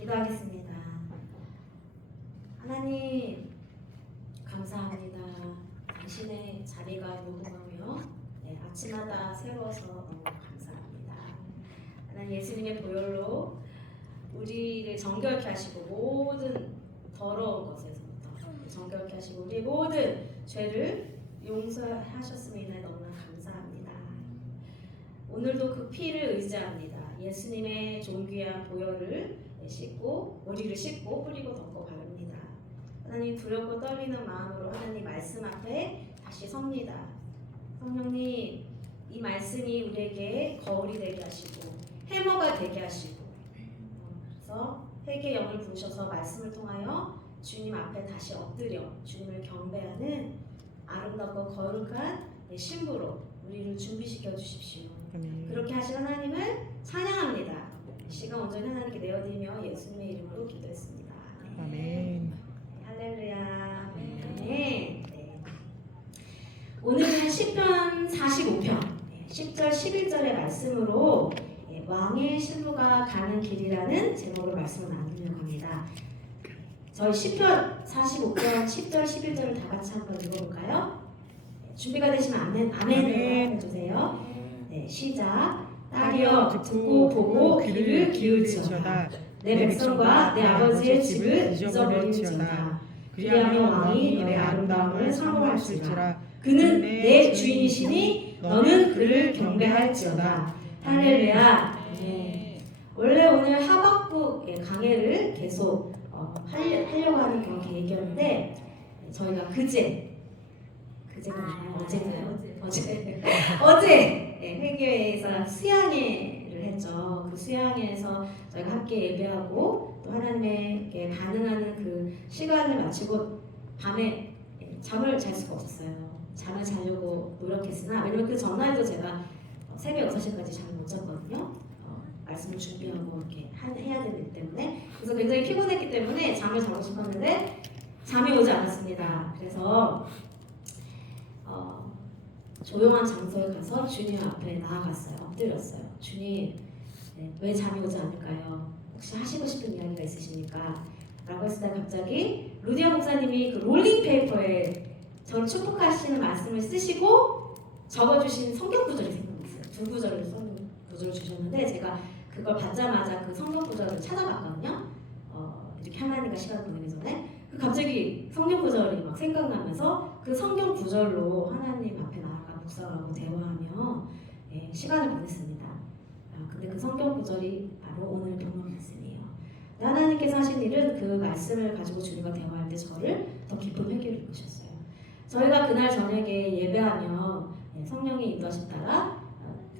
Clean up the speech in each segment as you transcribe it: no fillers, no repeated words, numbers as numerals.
기도하겠습니다. 하나님 감사합니다. 당신의 자리가 무궁하며 아침마다 새로워서 너무 감사합니다. 하나님 예수님의 보혈로 우리를 정결케 하시고 모든 더러운 것에서부터 정결케 하시고 우리의 모든 죄를 용서하셨음에 인하여 너무나 감사합니다. 오늘도 그 피를 의지합니다. 예수님의 존귀한 보혈을 씻고 우리를 씻고 뿌리고 덮고 바릅니다. 하나님 두렵고 떨리는 마음으로 하나님 말씀 앞에 다시 섭니다. 성령님 이 말씀이 우리에게 거울이 되게 하시고 해머가 되게 하시고 그래서 회개의 영을 부으셔서 말씀을 통하여 주님 앞에 다시 엎드려 주님을 경배하는 아름답고 거룩한 신부로 우리를 준비시켜 주십시오. 그렇게 하신 하나님을 찬양합니다. 시간 온전히 하나님께 내어드리며 예수님의 이름으로 기도했습니다. 아멘. 할렐루야. 아멘. 네. 오늘은 시편 45편 10절 11절의 말씀으로 왕의 신부가 가는 길이라는 제목으로 말씀을 나누려고 합니다. 저희 시편 45편 10절 11절을 다 같이 한번 읽어볼까요? 준비가 되시면 아멘으로 해주세요. 네, 시작. 딸이여 듣고 보고 귀를 기울지어다. 내 백성과 내 아버지의 집을 잊어버릴지어다. 그리하면 왕이 내 아름다움을 사모할지라. 그는 내 주인이시니 너는 그를 경배할지어다. 할렐루야. 네. 원래 오늘 하박국 강해를 계속 하려고 하는 그런 계획이었는데 저희가 어제 회교회에서 수양회를 했죠. 그 수양회에서 저희가 함께 예배하고 또 하나님께 반응하는 그 시간을 마치고 밤에 잠을 잘 수가 없었어요. 잠을 자려고 노력했으나 왜냐면 그 전날도 제가 새벽 6시까지 잠을 못 잤거든요. 말씀을 준비하고 이렇게 해야 되기 때문에 그래서 굉장히 피곤했기 때문에 잠을 자고 싶었는데 잠이 오지 않았습니다. 그래서 조용한 장소에 가서 주님 앞에 나아갔어요. 엎드렸어요. 주님, 왜 잠이 오지 않을까요? 혹시 하시고 싶은 이야기가 있으십니까? 라고 했을 때 갑자기 루디아 목사님이 그 롤링페이퍼에 저를 축복하시는 말씀을 쓰시고 적어주신 성경 구절이 생각났어요. 두 구절을 성경 구절을 주셨는데 제가 그걸 받자마자 그 성경 구절을 찾아봤거든요. 이렇게 하나님과 시간을 보내기 전에 갑자기 성경 구절이 막 생각나면서 그 성경 구절로 하나님 앞에 나아가 묵상하고 대화하며 시간을 보냈습니다. 근데 그 성경 구절이 바로 오늘 본문 말씀이에요. 하나님께서 하신 일은 그 말씀을 가지고 주님과 대화할 때 저를 더 깊은 회개를 이루셨어요. 저희가 그날 저녁에 예배하며 성령의 인도하심 따라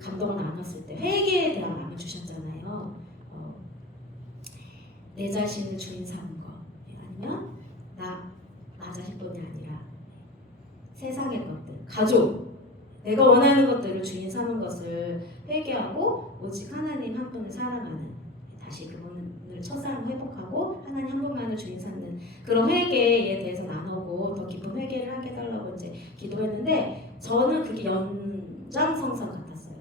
감동을 나눴을 때 회개에 대한 마음을 주셨잖아요. 내 자신을 주인 삼은 것 아니면 나 자신뿐이 아니라 세상의 것들, 가족, 내가 원하는 것들을 주인 삼은 것을 회개하고 오직 하나님 한 분을 사랑하는 다시 그분을 첫사랑 회복하고 하나님 한 분만을 주인 삼는 그런 회개에 대해서 나누고 더 깊은 회개를 하게 해달라고 이제 기도했는데 저는 그게 연장성상 같았어요.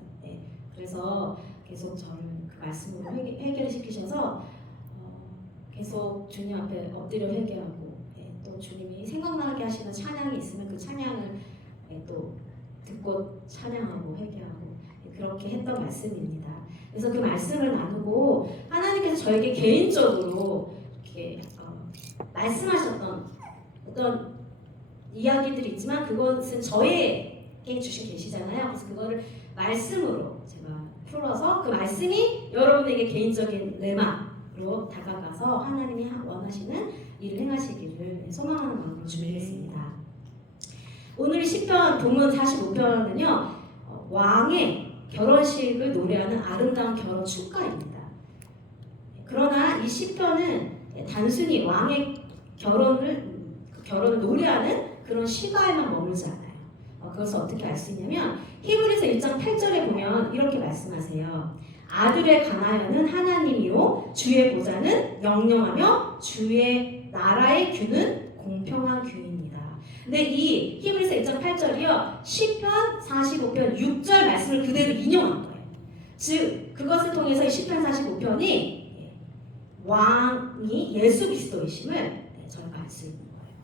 그래서 계속 저를 그 말씀으로 회개를 시키셔서 계속 주님 앞에 엎드려 회개하고 또 주님이 생각나게 하시는 찬양이 있으면 그 찬양을 또 듣고 찬양하고 회개하고 그렇게 했던 말씀입니다. 그래서 그 말씀을 나누고 하나님께서 저에게 개인적으로 이렇게 말씀하셨던 어떤 이야기들이 있지만 그것은 저에게 주신 계시잖아요. 그래서 그거를 말씀으로 제가 풀어서 그 말씀이 여러분에게 개인적인 레마로 다가가서 하나님이 원하시는 일을 행하시기를 소망하는 마음으로 준비했습니다. 오늘 시편 본문 45편은요 왕의 결혼식을 노래하는 아름다운 결혼 축가입니다. 그러나 이 시편은 단순히 왕의 결혼을 노래하는 그런 시가에만 머물지 않아요. 그것을 어떻게 알 수 있냐면 히브리서 1장 8절에 보면 이렇게 말씀하세요. 아들의 가나여는 하나님이요 주의 보좌는 영영하며 주의 나라의 규는 공평한 규입니다. 근데 이 히브리서 1장 8절이요 시편 45편 6절 말씀을 그대로 인용한 거예요. 즉 그것을 통해서 이 시편 45편이 왕이 예수 그리스도이심을 저희가 알 수 있는 거예요.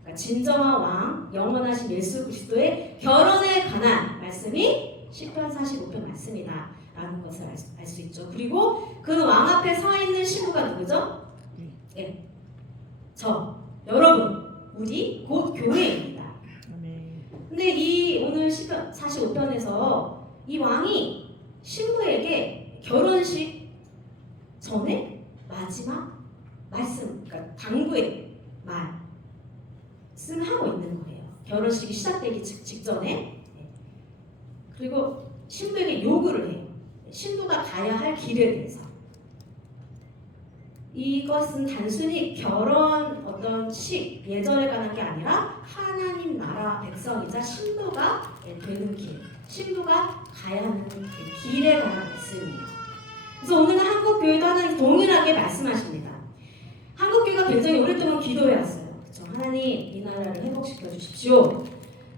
그러니까 진정한 왕, 영원하신 예수 그리스도의 결혼에 관한 말씀이 시편 45편 말씀이다 라는 것을 알 수 있죠. 그리고 그 왕 앞에 서 있는 신부가 누구죠? 네, 여러분, 우리 곧 교회입니다. 근데 이 오늘 시편 45편에서 이 왕이 신부에게 결혼식 전에 마지막 말씀, 그러니까 당부의 말씀하고 있는 거예요. 결혼식이 시작되기 직전에. 그리고 신부에게 요구를 해요. 신부가 가야 할 길에 대해서. 이것은 단순히 결혼 어떤 예절에 관한 게 아니라 하나님 나라 백성이자 신부가 되는 길, 신부가 가야 하는 그 길에 관한 말씀이에요. 그래서 오늘은 한국교회도 하나님 동일하게 말씀하십니다. 한국교회가 굉장히 오랫동안 기도해왔어요. 그렇죠? 하나님 이 나라를 회복시켜 주십시오.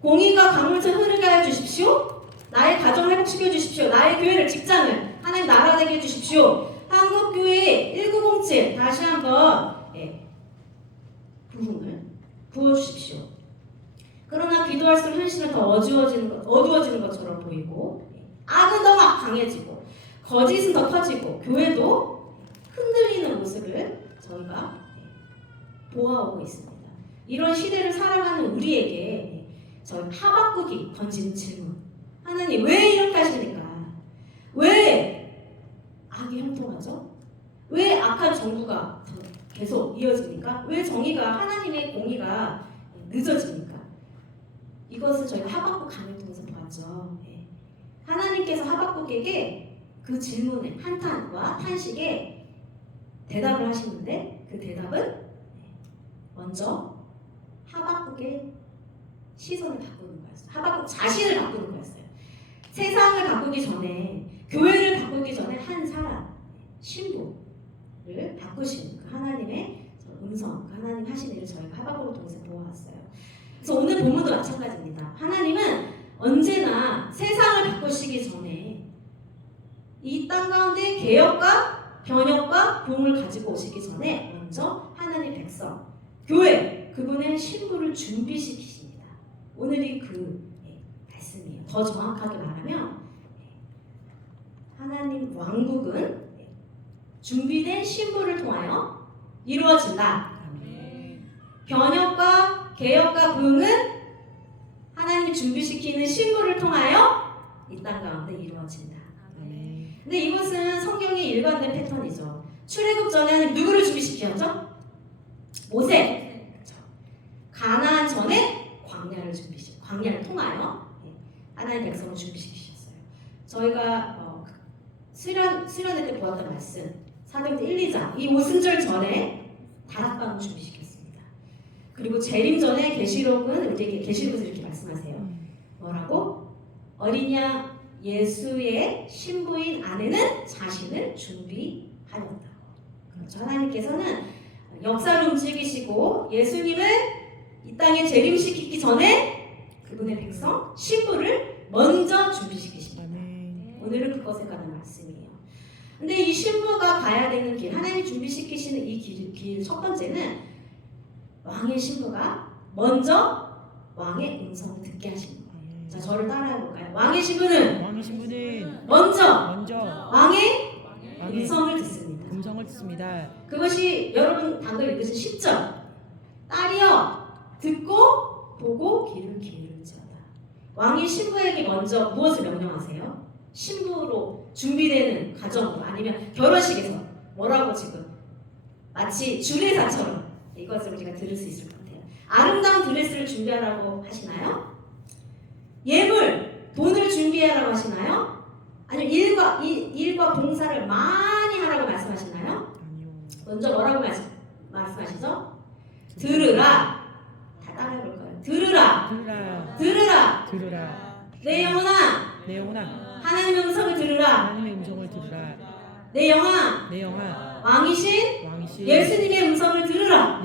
공의가 강물처럼 흐르게 해 주십시오. 나의 가정을 회복시켜 주십시오. 나의 교회를, 직장을 하나님 나라 되게 해 주십시오. 한국교회 1907 다시 한번 부흥을 부어주십시오. 그러나 기도할수록 현실은 더 어두워지는 것처럼 보이고 악은 더 막 강해지고 거짓은 더 커지고 교회도 흔들리는 모습을 저희가 보아오고 있습니다. 이런 시대를 살아가는 우리에게 저희 하박국이 던지는 질문, 하나님 왜 이렇게 하십니까? 왜 악이 형통하죠? 왜 악한 정부가 계속 이어집니까? 왜 정의가, 하나님의 공의가 늦어집니까? 이것을 저희가 하박국 강을 통해서 보았죠. 하나님께서 하박국에게 그 질문에, 한탄과 탄식에 대답을 하시는데 그 대답은 먼저 하박국의 시선을 바꾸는 거였어요. 하박국 자신을 바꾸는 거였어요. 세상을 바꾸기 전에, 교회를 바꾸기 전에 한 사람, 신부를 바꾸시는 그 하나님의 음성, 그 하나님 하신 일을 저희가 하박국을 통해서 보아왔어요. 그래서 오늘 본문도 마찬가지입니다. 하나님은 언제나 세상을 바꾸시기 전에 이 땅 가운데 개혁과 변혁과 부흥을 가지고 오시기 전에 먼저 하나님 백성, 교회, 그분의 신부를 준비시키십니다. 오늘이 그 말씀이에요. 더 정확하게 말하면 하나님 왕국은 준비된 신부를 통하여 이루어진다. 변혁과 개혁과 부흥은 하나님이 준비시키는 신부를 통하여 이 땅 가운데 이루어진다. 근데 이것은 성경의 일관된 패턴이죠. 출애굽 전에 하나님 누구를 준비시켰죠? 모세. 가나안 전에 광야를 광야를 통하여 하나님 백성을 준비시키셨어요. 저희가 수련회 때 보았던 말씀, 사도행전 1, 2장, 이 오순절 전에 다락방을 준비시켰습니다. 그리고 재림 전에 계시록은 우리에게 계시록에서 이렇게 말씀하세요. 뭐라고? 어린 양 예수의 신부인 아내는 자신을 준비하였다. 그렇죠. 하나님께서는 역사를 움직이시고 예수님을 이 땅에 재림시키기 전에 그분의 백성, 신부를 먼저 준비시키십니다. 오늘은 그것에 관한 말씀이에요. 근데 이 신부가 가야 되는 길, 하나님이 준비시키시는 이 길 첫 번째는 왕의 신부가 먼저 왕의 음성을 듣게 하시는 거예요. 자, 저를 따라해 볼까요? 왕의 신부는 먼저 왕의 음성을 듣습니다. 그것이 여러분 방금 읽으신 10절. 딸이여 듣고 보고 귀를 기울일지어다. 왕이 신부에게 먼저 무엇을 명령하세요? 신부로 준비되는 가정으로 아니면 결혼식에서 뭐라고 지금 마치 주례사처럼 이것을 우리가 들을 수 있을 것 같아요. 아름다운 드레스를 준비하라고 하시나요? 예물, 돈을 준비하라고 하시나요? 아니면 일과 봉사를 많이 하라고 말씀하시나요? 먼저 뭐라고 말씀하시죠? 들으라. 다 따라해볼 거예요. 들으라. 내 영혼아. 하나님의 음성을 들으라. 내 영혼아. 왕이신 예수님의 음성을 들으라.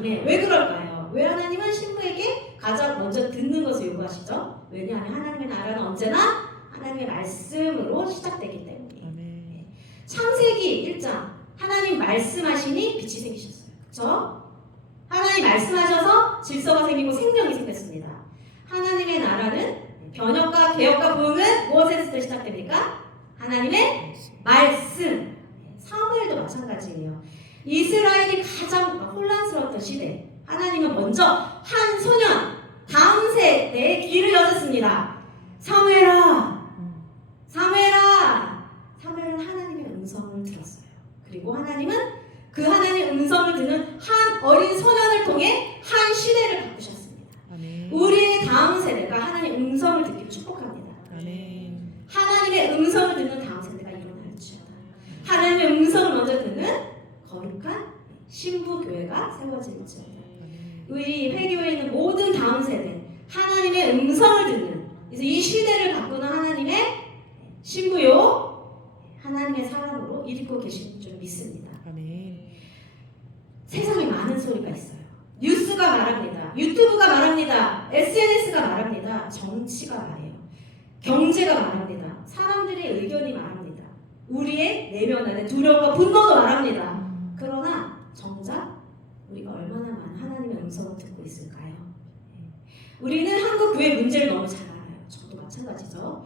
네, 왜 그럴까요? 왜 하나님은 신부에게 가장 먼저 듣는 것을 요구하시죠? 왜냐하면 하나님의 나라는 언제나 하나님의 말씀으로 시작되기 때문에. 창세기 1장 하나님 말씀하시니 빛이 생기셨어요. 그렇죠? 하나님 말씀하셔서 질서가 생기고 생명이 생겼습니다. 하나님의 나라는 변혁과 개혁과 부흥은 무엇에서 시작됩니까? 하나님의 말씀. 사무엘도 마찬가지예요. 이스라엘이 가장 혼란스러웠던 시대, 하나님은 먼저 한 소년 다음 세대에 길을 여셨습니다. 사무엘아, 사무엘아. 사무엘은 하나님의 음성을 들었어요. 그리고 하나님은 그 하나님의 음성을 듣는 한 어린 소년을 통해 한 시대를 바꾸셨습니다. 아멘. 우리의 다음 세대가 하나님의 음성을 듣기를 축복합니다. 아멘. 하나님의 음성을 듣는 다음 세대가 일어날지어다. 하나님의 음성을 먼저 듣는 거룩한 신부 교회가 세워질지어다. 우리 회교에 있는 모든 다음 세대 하나님의 음성을 듣는, 그래서 이 시대를 바꾸는 하나님의 신부요, 하나님의 사람으로 일입고 계신 줄 믿습니다. 아멘. 세상에 많은 소리가 있어요. 뉴스가 말합니다. 유튜브가 말합니다. SNS가 말합니다. 정치가 말해요. 경제가 말합니다. 사람들의 의견이 말합니다. 우리의 내면 안에 두려움과 분노도 말합니다. 그러나 정작 우리가 얼마나 많은 하나님의 음성을 듣고 있을까요? 우리는 한국 교회 문제를 너무 잘 알아요. 저도 마찬가지죠.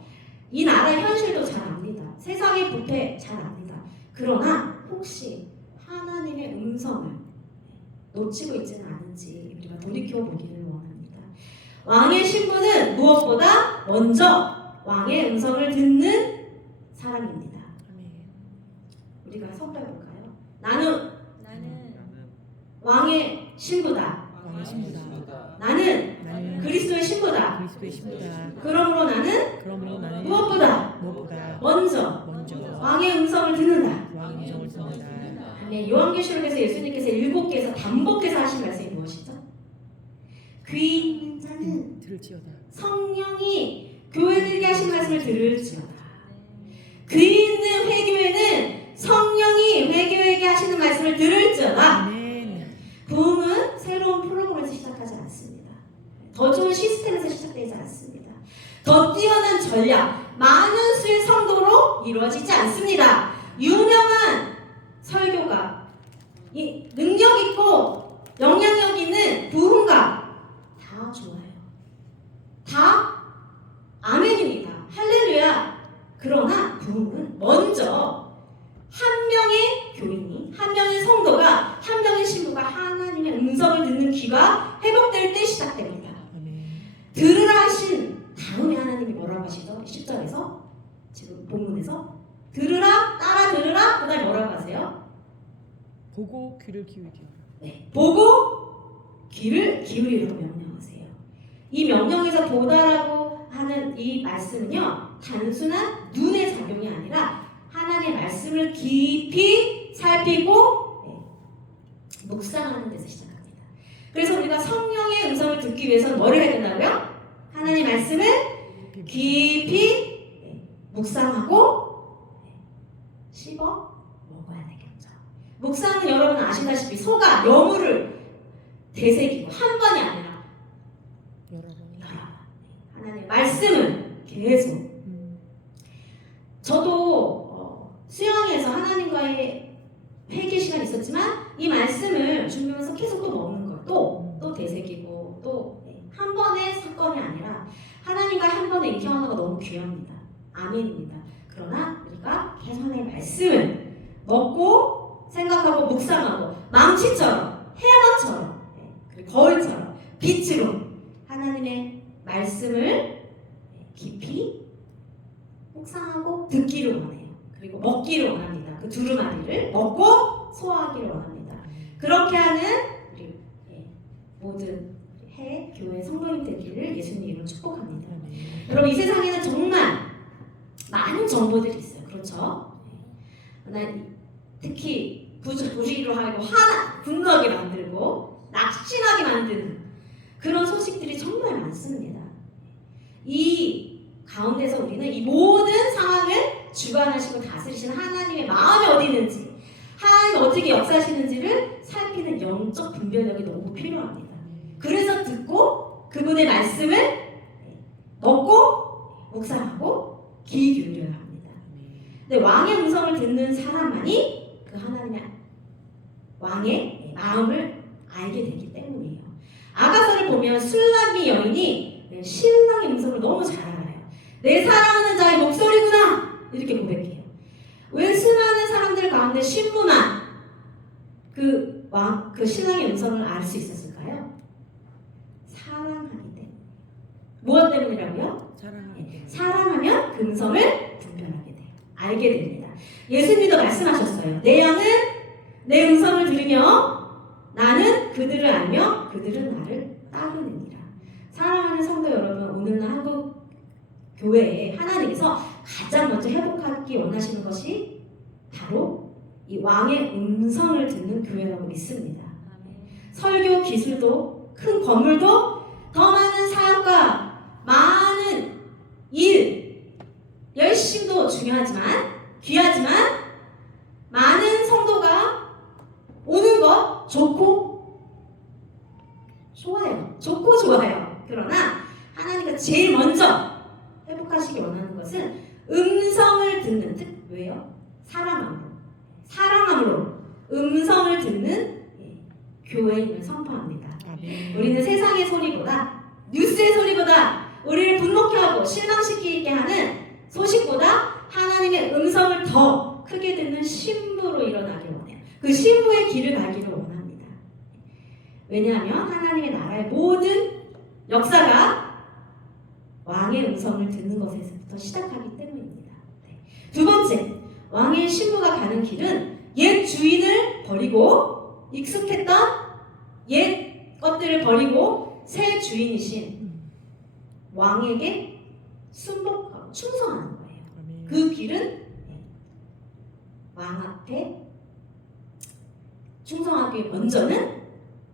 이 나라의 현실도 잘 압니다. 세상의 부패 잘 압니다. 그러나 혹시 하나님의 음성을 놓치고 있지는 않은지 우리가 돌이켜보기를 원합니다. 왕의 신부는 무엇보다 먼저 왕의 음성을 듣는 사람입니다. 우리가 선포해볼까요? 나는 왕의 신부다. 왕의 신부다. 나는 그리스도의 신부다. 그리스도의 신부다. 그러므로 나는 무엇보다 먼저 왕의 음성을 듣는다. 왕의 음성을 듣는다. 아멘. 요한계시록에서 예수님께서 7개에서 반복해서 하신 말씀이 무엇이죠? 귀 있는 자는 들을지어다. 성령이 교회들에게 하신 말씀을 들을지어다. 귀 있는 회교회는 성령이 회교에게 하시는 말씀을 들을지어다. 아멘. 부흥은 새로운 프로그램에서 시작하지 않습니다. 더 좋은 시스템에서 시작되지 않습니다. 더 뛰어난 전략, 많은 수의 성도로 이루어지지 않습니다. 유명한 설교가, 이 능력 있고 영향력 있는 부흥가 다 좋아요. 다 아멘입니다. 할렐루야. 그러나 부흥은 먼저 한 명의 교인이, 한 명의 성도가, 한 명의 신부가 하나님의 음성을 듣는 귀가 회복될 때 시작됩니다. 아멘. 들으라 하신 다음에 하나님이 뭐라고 하시죠? 10절에서 지금 본문에서 들으라, 따라 들으라, 그 다음에 뭐라고 하세요? 보고 귀를 기울이라. 네, 보고 귀를 기울이라고 명령하세요. 이 명령에서 보다라고 하는 이 말씀은요, 단순한 눈의 작용이 아니라 하나님의 말씀을 깊이 살피고 묵상하는 데서 시작합니다. 그래서 우리가 성령의 음성을 듣기 위해서는 뭐를 해야 된다고요? 하나님 말씀을 깊이 묵상하고 씹어 먹어야 되겠죠. 묵상은 여러분 아시다시피 소가 여물을 되새기고 한 번이 아니라 여러 번. 하나님의 말씀은 계속. 저도 수영에서 하나님과의 회개 시간이 있었지만 이 말씀을 준비하면서 계속 또 먹는 걸 또 되새기고 또 한 번의 사건이 아니라 하나님과 한 번에 인격하는 거 너무 귀합니다. 아멘입니다. 그러나 우리가 계속 하나님의 말씀을 먹고 생각하고 묵상하고 망치처럼 해머처럼 그리고 거울처럼 빛으로 하나님의 말씀을 깊이 묵상하고 듣기를 원해요. 그리고 먹기를 원합니다. 그 두루마리를 먹고 소화하기를 원합니다. 그렇게 하는 우리 모든 해 교회 성도님 되기를 예수님 이름으로 축복합니다. 여러분, 이 세상에는 정말 많은 정보들이 있어요. 그렇죠? 난 특히 부주의로 하고 분노하게 만들고 낙심하게 만드는 그런 소식들이 정말 많습니다. 이 가운데서 우리는 이 모든 상황을 주관하시고 다스리시는 하나님의 마음이 어디 있는지, 하나님이 어떻게 역사하시는지를 살피는 영적 분별력이 너무 필요합니다. 그래서 듣고 그분의 말씀을 먹고 묵상하고 귀 기울여야 합니다. 근데 왕의 음성을 듣는 사람만이 그 하나님의 왕의 마음을 알게 되기 때문이에요. 아가서를 보면 술람미 여인이 신랑의 음성을 너무 잘 알아요. 내 사랑하는 자의 목소리구나 이렇게 고백해요. 왜 수많은 사람들 가운데 신부만 그 신랑의 음성을 알 수 있었을까요? 사랑하기 때문에. 무엇 때문이라고요? 사랑하면 그 음성을 분별하게 돼요. 알게 됩니다. 예수님도 말씀하셨어요. 내 양은 내 음성을 들으며 나는 그들을 알며 그들은 나를 따르느니라. 사랑하는 성도 여러분, 오늘날 한국 교회에 하나님께서 가장 먼저 회복하기 원하시는 것이 바로 이 왕의 음성을 듣는 교회라고 믿습니다. 설교 기술도 큰 건물도 더 많은 사역과 많은 일 열심도 중요하지만 귀하지만 많은 성도가 오는 것 좋고 좋아요. 좋고 좋아요. 그러나 하나님께서 제일 먼저 회복하시기 원하는 것은 음성을 듣는 왜요? 사랑함으로 음성을 듣는 교회임을 선포합니다. 우리는 세상의 소리보다 뉴스의 소리보다 우리를 분노케 하고 실망시키게 하는 소식보다 하나님의 음성을 더 크게 듣는 신부로 일어나길 원해요. 그 신부의 길을 가기를 원합니다. 왜냐하면 하나님의 나라의 모든 역사가 왕의 음성을 듣는 것에서부터 시작하기 때문입니다. 두 번째, 왕의 신부가 가는 길은 옛 주인을 버리고 익숙했던 옛 것들을 버리고 새 주인이신 왕에게 순복하고 충성하는 거예요. 그 길은 왕 앞에 충성하기 먼저는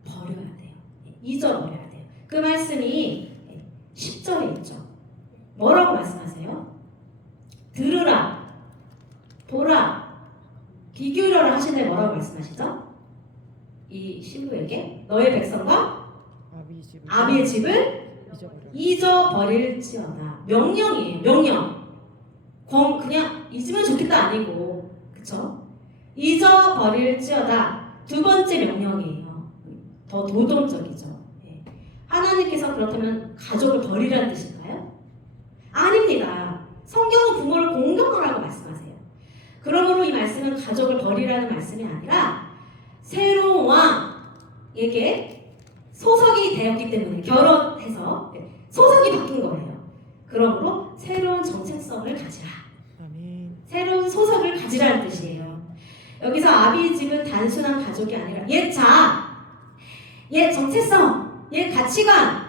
버려야 돼요. 잊어버려야 돼요. 그 말씀이 10절에 있죠. 뭐라고 말씀하세요? 들으라, 보라, 귀 기울여라 하시는데 뭐라고 말씀하시죠? 이 신부에게 너의 백성과 아비의 집을 잊어버릴지어다. 명령이에요. 명령. 그냥 잊으면 좋겠다 아니고, 그쵸? 잊어버릴지어다. 두 번째 명령이에요. 더 도덕적이죠. 하나님께서 그렇다면 가족을 버리라는 뜻인가요? 아닙니다. 성경은 부모를 공경하라고 말씀하세요. 그러므로 이 말씀은 가족을 버리라는 말씀이 아니라 새로운 왕에게 소속이 되었기 때문에 결혼해서 소속이 바뀐 거예요. 그러므로 새로운 정체성을 가지라. 새로운 소속을 가지라는 뜻이에요. 여기서 아비의 집은 단순한 가족이 아니라 옛 자아, 옛 정체성, 옛 가치관,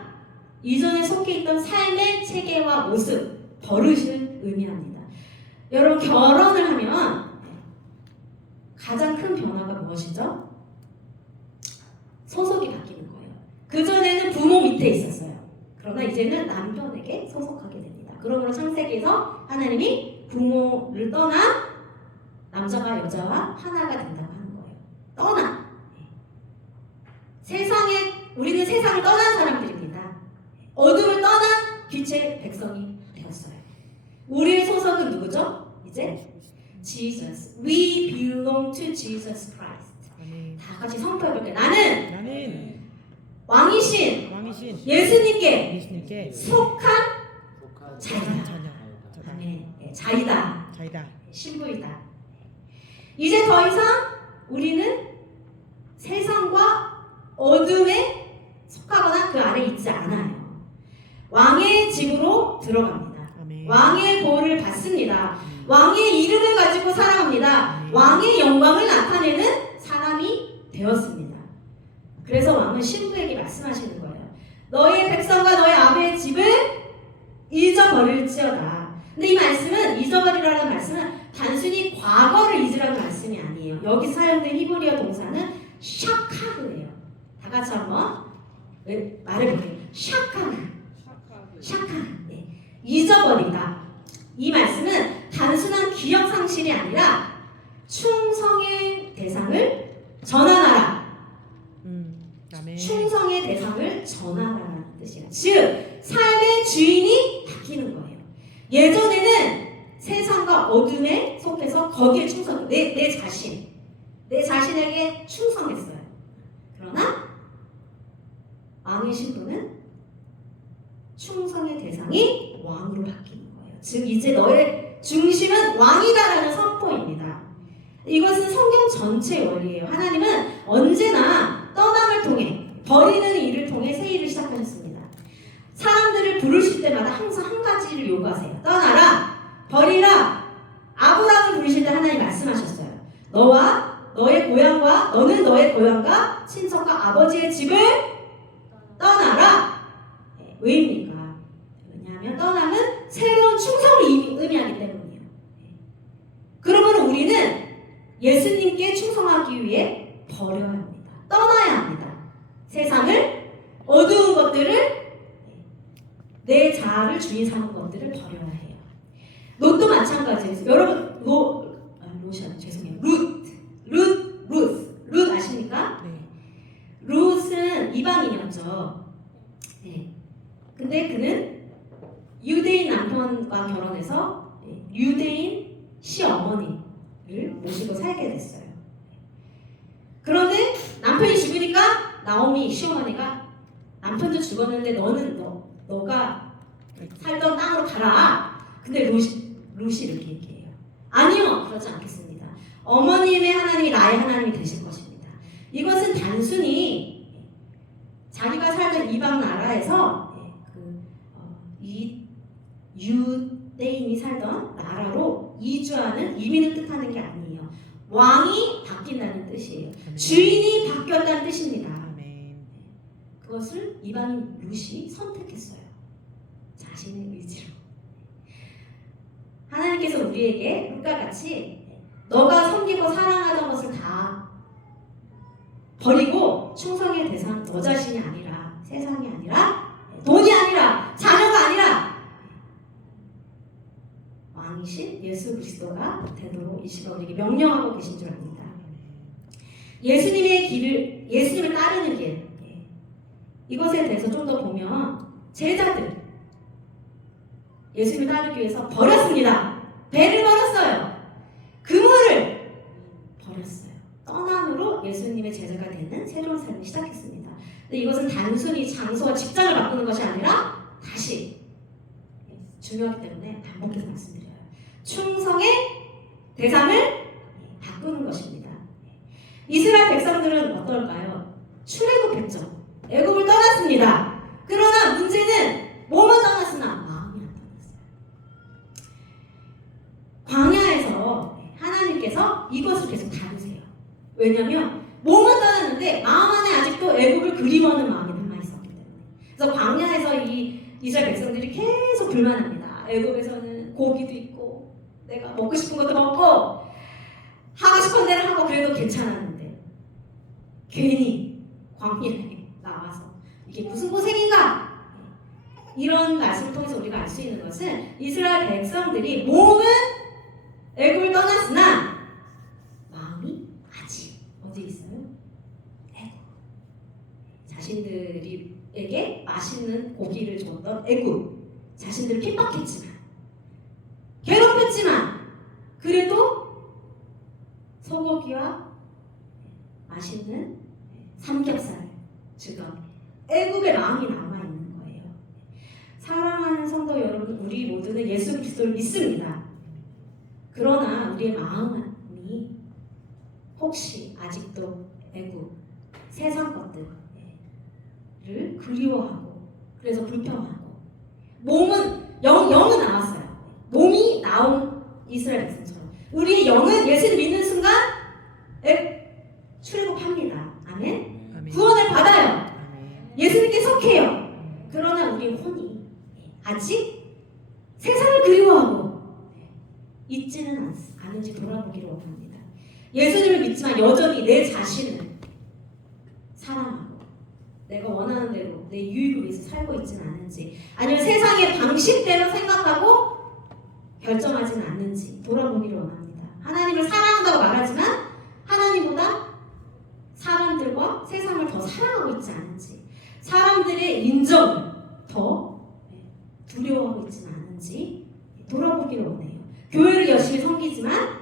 이전에 속해 있던 삶의 체계와 모습, 버릇을 의미합니다. 여러분, 결혼을 하면 가장 큰 변화가 무엇이죠? 소속이 바뀌는 거예요. 그전에는 부모 밑에 있었어요. 그러나 이제는 남편에게 소속하게 됩니다. 그러므로 창세기에서 하나님이 부모를 떠나 남자와 여자와 하나가 된다고 하는 거예요. 떠나. 우리는 세상을 떠난 사람들입니다. 어둠을 떠난 빛의 백성이 되었어요. 우리의 소속은 누구죠? 이제 Jesus. We belong to Jesus Christ. 다 같이 선포해볼게요. 나는 왕이신 예수님께 속한 자이다. 자이다. 신부이다. 이제 더 이상 우리는 세상과 어둠에 속하거나 그 아래 있지 않아요. 왕의 집으로 들어갑니다. 왕의 보호를 받습니다. 왕의 이름을 가지고 살아갑니다. 왕의 영광을 나타내는 사람이 되었습니다. 그래서 왕은 신부에게 말씀하시는 거예요. 너의 백성과 너의 아비의 집을 잊어버릴지어다. 근데 이 말씀은 잊어버리라는 말씀은 단순히 과거를 잊으라는 말씀이 아니에요. 여기 사용된 히브리어 동사는 샤카흐예요. 다 같이 한번 말해볼게요. 샤카흐. 잊어버리다. 이 말씀은 단순한 기억 상실이 아니라 충성의 대상을 전환하라. 충성의 대상을 전환하라는 뜻이에요. 즉 삶의 주인이 바뀌는 거예요. 예전에는 세상과 어둠에 속해서 거기에 충성, 내 자신, 내 자신에게 충성했어요. 그러나 왕의 신분은 충성의 대상이 왕으로 바뀌는 거예요. 즉 이제 너의 중심은 왕이다라는 선포입니다. 이것은 성경 전체의 원리예요. 하나님은 언제나 떠남을 통해 버리는 일을 통해 새 일을 시작하셨습니다. 사람들을 부르실 때마다 항상 한 가지를 요구하세요. 떠나라, 버리라. 아브라함을 부르실 때 하나님 말씀하셨어요. 너와 너의 고향과 너는 너의 고향과 친척과 아버지의 집을 떠나라. 왜입니까? 왜냐하면 떠남은 새로운 충성을 의미하기 때문이에요. 그러면 우리는 예수님께 충성하기 위해 버려야 합니다. 떠나야 합니다. 세상을, 어두운 것들을, 내 자아를 주인 삼은 것들을 버려야 해요. 롯도 마찬가지예요. 여러분 롯이 죄송해요. 룻 아십니까? 네. 룻은 이방인이었죠. 네. 근데 그는 유대인 남편과 결혼해서 유대인 시어머니를 모시고 살게 됐어요. 그런데 남편이 죽으니까 나오미 시어머니가 남편도 죽었는데 너가 살던 땅으로 가라. 근데 룻이 이렇게 얘기해요. 아니요, 그러지 않겠습니다. 어머님의 하나님이 나의 하나님이 되실 것입니다. 이것은 단순히 자기가 살던 이방 나라에서 이 유대인이 살던 나라로 이주하는 이민을 뜻하는 게 아니에요. 왕이 바뀐다는 뜻이에요. 주인이 바뀌었다는 뜻입니다. 그것을 이방인 룻이 선택했어요. 자신의 의지로. 하나님께서 우리에게 룻과 같이 너가 섬기고 사랑하던 것을 다 버리고 충성의 대상 너 자신이 아니라, 세상이 아니라, 돈이 아니라, 자녀가 아니라 왕이신 예수 그리스도가 되도록 이 시간 우리에게 명령하고 계신 줄 압니다. 예수님을 따르는 길, 이것에 대해서 좀 더 보면 제자들 예수님을 따르기 위해서 버렸습니다. 배를 버렸어요. 그물을 버렸어요. 떠남으로 예수님의 제자가 되는 새로운 삶을 시작했습니다. 근데 이것은 단순히 장소와 직장을 바꾸는 것이 아니라 다시 중요하기 때문에 반복해서 말씀드려요. 충성의 대상을 바꾸는 것입니다. 이스라엘 백성들은 어떨까요? 출애굽했죠. 애굽을 떠났습니다. 그러나 문제는 몸은 떠났으나 마음이 안 떠났어요. 광야에서 하나님께서 이것을 계속 다루세요. 왜냐하면 몸은 떠났는데 마음 안에 아직도 애굽을 그리워하는 마음이 남아있었기 때문에. 그래서 광야에서 이 이스라엘 백성들이 계속 불만합니다. 애굽에서는 고기도 있고 내가 먹고 싶은 것도 먹고 하고 싶은 대로 하고 그래도 괜찮았는데 괜히 광야에 나와서 이게 무슨 고생인가? 이런 말씀을 통해서 우리가 알 수 있는 것은 이스라엘 백성들이 몸은 애굽을 떠났으나 마음이 아직 어디 있어요? 애굽. 자신들에게 맛있는 고기를 줬던 애굽. 자신들을 핍박했지만 괴롭혔지만 그래도 소고기와 맛있는 삼겹살 주던 애굽의 마음이 남아있는 거예요. 사랑하는 성도 여러분, 우리 모두는 예수 그리스도를 믿습니다. 그러나 우리의 마음이 혹시 아직도 애굽, 세상 것들을 그리워하고 그래서 불평하고 몸은 영은 나왔어요. 몸이 나온 이스라엘 백성처럼 우리의 영은 예수를 믿는 순간 출애굽합니다. 아멘. 구원을 받아요. 예수님께 속해요. 그러나 우리의 혼이 아직 세상을 그리워하고 있지는 않은지 돌아보기를 원합니다. 예수님을 믿지만 여전히 내 자신을 사랑하고 내가 원하는 대로 내 유익을 위해서 살고 있지는 않은지, 아니면 세상의 방식대로 생각하고 결정하지는 않는지 돌아보기를 원합니다. 하나님을 사랑한다고 말하지만 하나님보다 사람들과 세상을 더 사랑하고 있지 않은지, 사람들의 인정을 더 두려워하고 있지는 않은지 돌아보기를 원해요. 교회를 열심히 섬기지만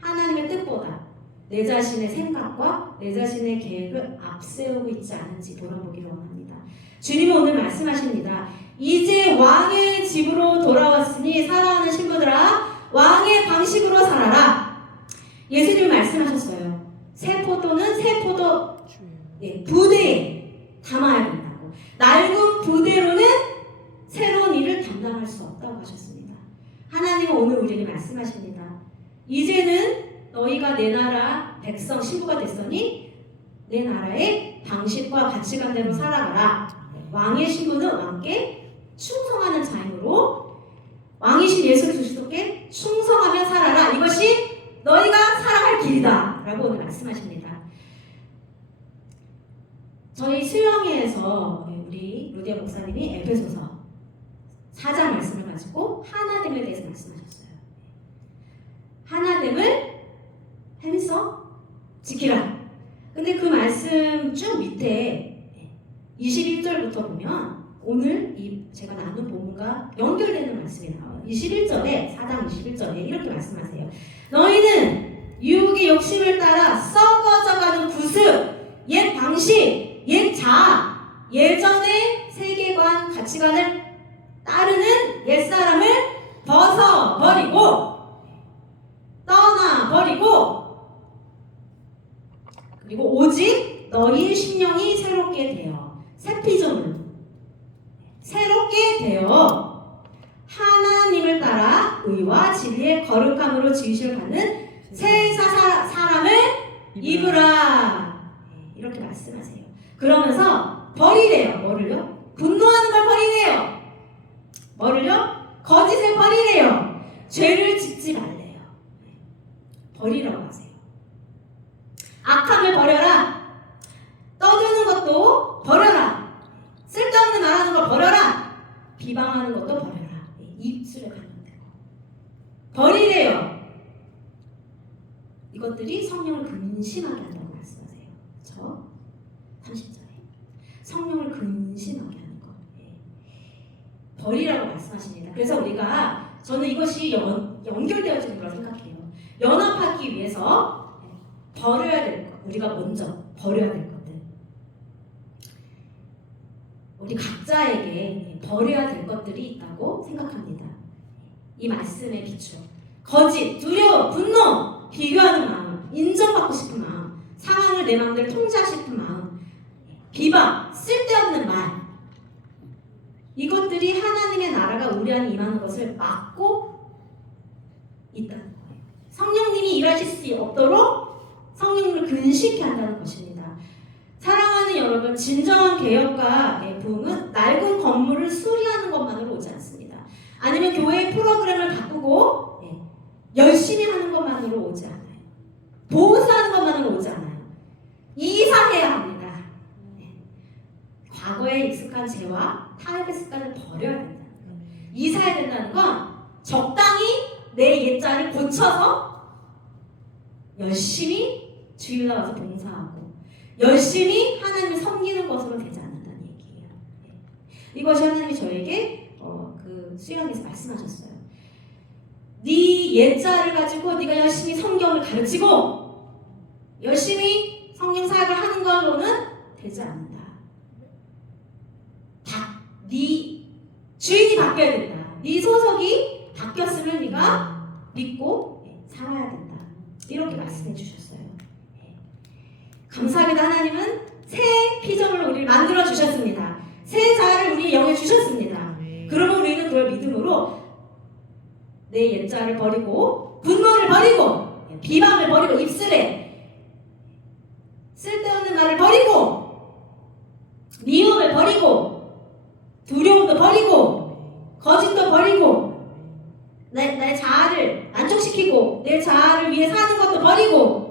하나님의 뜻보다 내 자신의 생각과 내 자신의 계획을 앞세우고 있지 않은지 돌아보기를 원합니다. 주님은 오늘 말씀하십니다. 이제 왕의 집으로 돌아왔으니 사랑하는 신부들아 왕의 방식으로 살아라. 예수님이 말씀하셨어요. 새 포도는 새 포도 부대에 담아야 된다고. 낡은 부대로는 새로운 일을 담당할 수 없다고 하셨습니다. 하나님은 오늘 우리에게 말씀하십니다. 이제는 너희가 내 나라 백성 신부가 됐으니 내 나라의 방식과 가치관대로 살아가라. 왕의 신부는 왕께 충성하는 자이므로 왕이신 예수 그리스도께 충성하며 살아라. 이것이 너희가 살아갈 길이다 라고 오늘 말씀하십니다. 저희 수영회에서 우리 루디아 목사님이 에베소서 4장 말씀을 가지고 하나됨에 대해서 말씀하셨어요. 하나됨을 행서 지키라. 근데 그 말씀 쭉 밑에 21절부터 보면 오늘 제가 나눈 본문과 연결되는 말씀이 나와요. 21절에 4장 21절에 이렇게 말씀하세요. 너희는 유혹의 욕심을 따라 썩어져가는 구습, 옛 방식, 옛 자아, 예전의 세계관, 가치관을 따르는 옛사람을 벗어버리고 떠나버리고 그리고 오직 너희 심령이 새롭게 되어 새 피조물 새롭게 되어 하나님을 따라 의와 진리의 거룩함으로 지으심을 받는 새 사람을 입으라. 이렇게 말씀하세요. 그러면서 버리래요. 뭐를요? 분노하는 걸 버리래요. 뭐를요? 거짓을 버리래요. 죄를 짓지 말래요. 버리라고 하세요. 악함을 버려라. 떠드는 것도 버려라. 쓸데없는 말하는 걸 버려라. 비방하는 것도 버려라. 입술에 가면 되고 버리래요. 이것들이 성령을 근심하게 한다고 말씀하세요. 그렇죠? 30절에 성령을 근심하게 하는 것 버리라고 말씀하십니다. 그래서 저는 이것이 연결되어지는 걸 생각해요. 연합하기 위해서 버려야 될 것, 우리가 먼저 버려야 될 것들, 우리 각자에게 버려야 될 것들이 있다고 생각합니다. 이 말씀에 비추어 거짓, 두려움, 분노, 비교하는 마음, 인정받고 싶은 마음, 상황을 내 마음대로 통제하고 싶은 마음, 비방, 쓸데없는 말, 이것들이 하나님의 나라가 우리 안에 임하는 것을 막고 있다는 거예요. 성령님이 일하실 수 없도록 성령님을 근심케 한다는 것입니다. 사랑하는 여러분, 진정한 개혁과 부흥은 낡은 건물을 수리하는 것만으로 오지 않습니다. 아니면 교회의 프로그램을 바꾸고 열심히 하는 것만으로 오지 않아요. 보수하는 것만으로 오지 않아요. 이사해야 합니다. 과거에 익숙한 죄와 타협의 습관을 버려야 된다. 이사해야 된다는 건 적당히 내 옛자를 고쳐서 열심히 주일 나와서 봉사하고 열심히 하나님을 섬기는 것으로 되지 않는다는 얘기예요. 이것이 하나님이 저에게 그 수양에서 말씀하셨어요. 네 옛자를 가지고 네가 열심히 성경을 가르치고 열심히 성경 사역을 하는 걸로는 되지 않는다. 네 주인이 바뀌어야 된다. 네 소속이 바뀌었으면 네가 믿고 살아야 된다. 이렇게 말씀해 주셨어요. 감사합니다. 하나님은 새 피조물로 우리를 만들어 주셨습니다. 새 자아를 우리 영에 주셨습니다. 그러면 우리는 그걸 믿음으로 내 옛자를 버리고 분노를 버리고 비방을 버리고 입술에 쓸데없는 말을 버리고 미움을 버리고 두려움도 버리고 거짓도 버리고 내 자아를 만족시키고 내 자아를 위해 사는 것도 버리고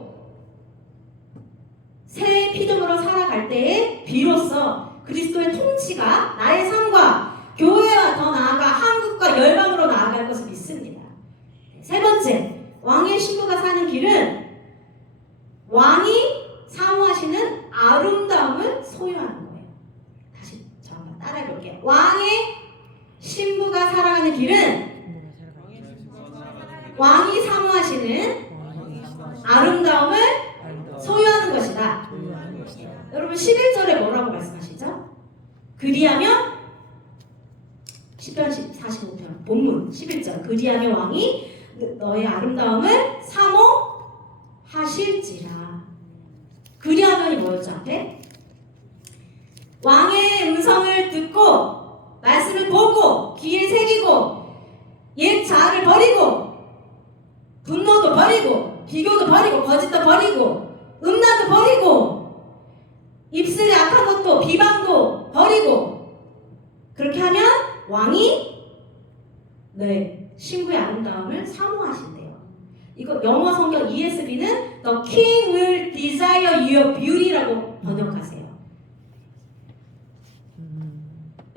새 피조물로 살아갈 때에 비로소 그리스도의 통치가 나의 삶과 교회와 더 나아가 한국과 열방으로 나아갈 것을 믿습니다. 세 번째, 왕의 신부가 사는 길은 왕이 사모하시는 아름다움을 소유하는 거예요. 다시 저 한번 따라해 볼게요. 왕의 신부가 살아가는 길은 왕이 사모하시는 아름다움을 것이다. 소유하는 것이다. 여러분 11절에 뭐라고 말씀하시죠? 그리하면 10편 45편 본문 11절 그리하면 왕이 너의 아름다움을 사모하실지라. 그리하면이 뭐였죠 앞에? 왕의 음성을 듣고 말씀을 보고 귀에 새기고 옛 자아를 버리고 분노도 버리고 비교도 버리고 거짓도 버리고 음란도 버리고 입술에 악한 것도 비방도 버리고 그렇게 하면 왕이 네 신부의 아름다움을 사모하신대요. 이거 영어 성경 ESV는 The King will desire your beauty라고 번역하세요.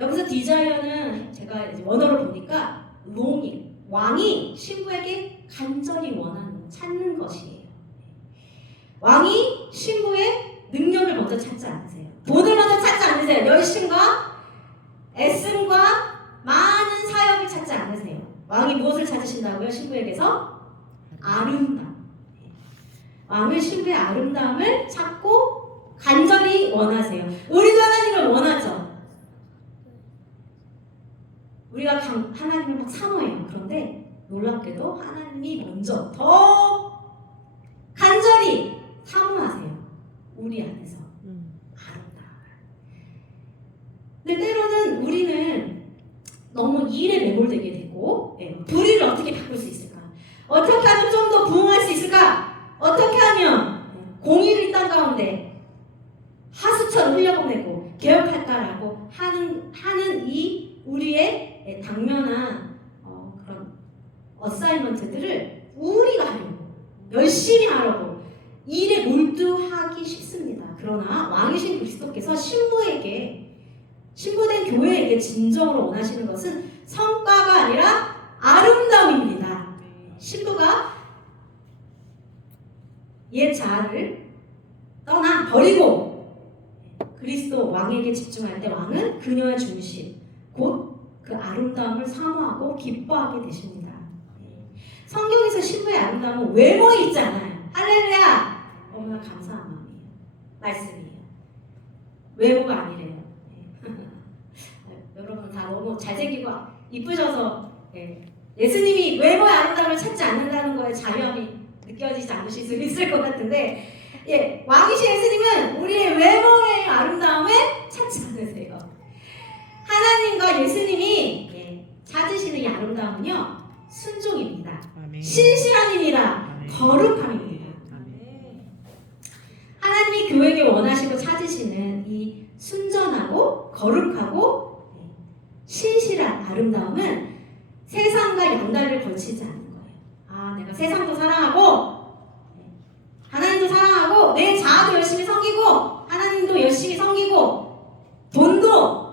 여기서 desire는 제가 이제 원어를 보니까 longing, 왕이 신부에게 간절히 원하는 찾는 것이에요. 왕이 신부의 능력을 먼저 찾지 않으세요. 돈을 먼저 찾지 않으세요. 열심과 애씀과 많은 사역을 찾지 않으세요. 왕이 무엇을 찾으신다고요? 신부에게서 아름다움. 왕은 신부의 아름다움을 찾고 간절히 원하세요. 우리도 하나님을 원하죠. 우리가 하나님을 막 사모해요. 그런데 놀랍게도 하나님이 먼저 더 간절히 사모하세요. 우리 안에서 아름다움. 근데 때로는 우리는 너무 일에 매몰되게 되고 불의를 어떻게 바꿀 수 있을까? 어떻게 하면 좀 더 부흥할 수 있을까? 어떻게 하면 공의를 이 땅 가운데 하수처럼 흘려보내고 개혁할까라고 하는 이 우리의 당면한 그런 어사이먼트들을 우리가 하려고 열심히 하려고 일에 몰두하기 쉽습니다. 그러나 왕이신 그리스도께서 신부된 교회에게 진정으로 원하시는 것은 성과가 아니라 아름다움입니다. 신부가 옛 자아를 떠나 버리고 그리스도 왕에게 집중할 때 왕은 그녀의 중심 곧 그 아름다움을 사모하고 기뻐하게 되십니다. 성경에서 신부의 아름다움은 외모에 있지 않아요. 할렐루야! 너무나 감사한 마음이에요. 말씀이에요. 외모가 아니래요. 여러분 다 너무 잘생기고 이쁘셔서 예수님이 외모의 아름다움을 찾지 않는다는 거에 자유함이 느껴지지 않으실 수 있을 것 같은데 왕이신 예수님은 우리의 외모의 아름다움을 찾지 않으세요. 하나님과 예수님이 찾으시는 이 아름다움은요 순종입니다. 아멘. 신실함이니라 아멘. 거룩함입니다. 아멘. 하나님이 교회에게 원하시고 찾으시는 이 순전하고 거룩하고 신실한 아름다움은 세상과 양다리를 걸치지 않는 거예요. 내가 세상도 사랑하고 하나님도 사랑하고 내 자아도 열심히 섬기고 하나님도 열심히 섬기고 돈도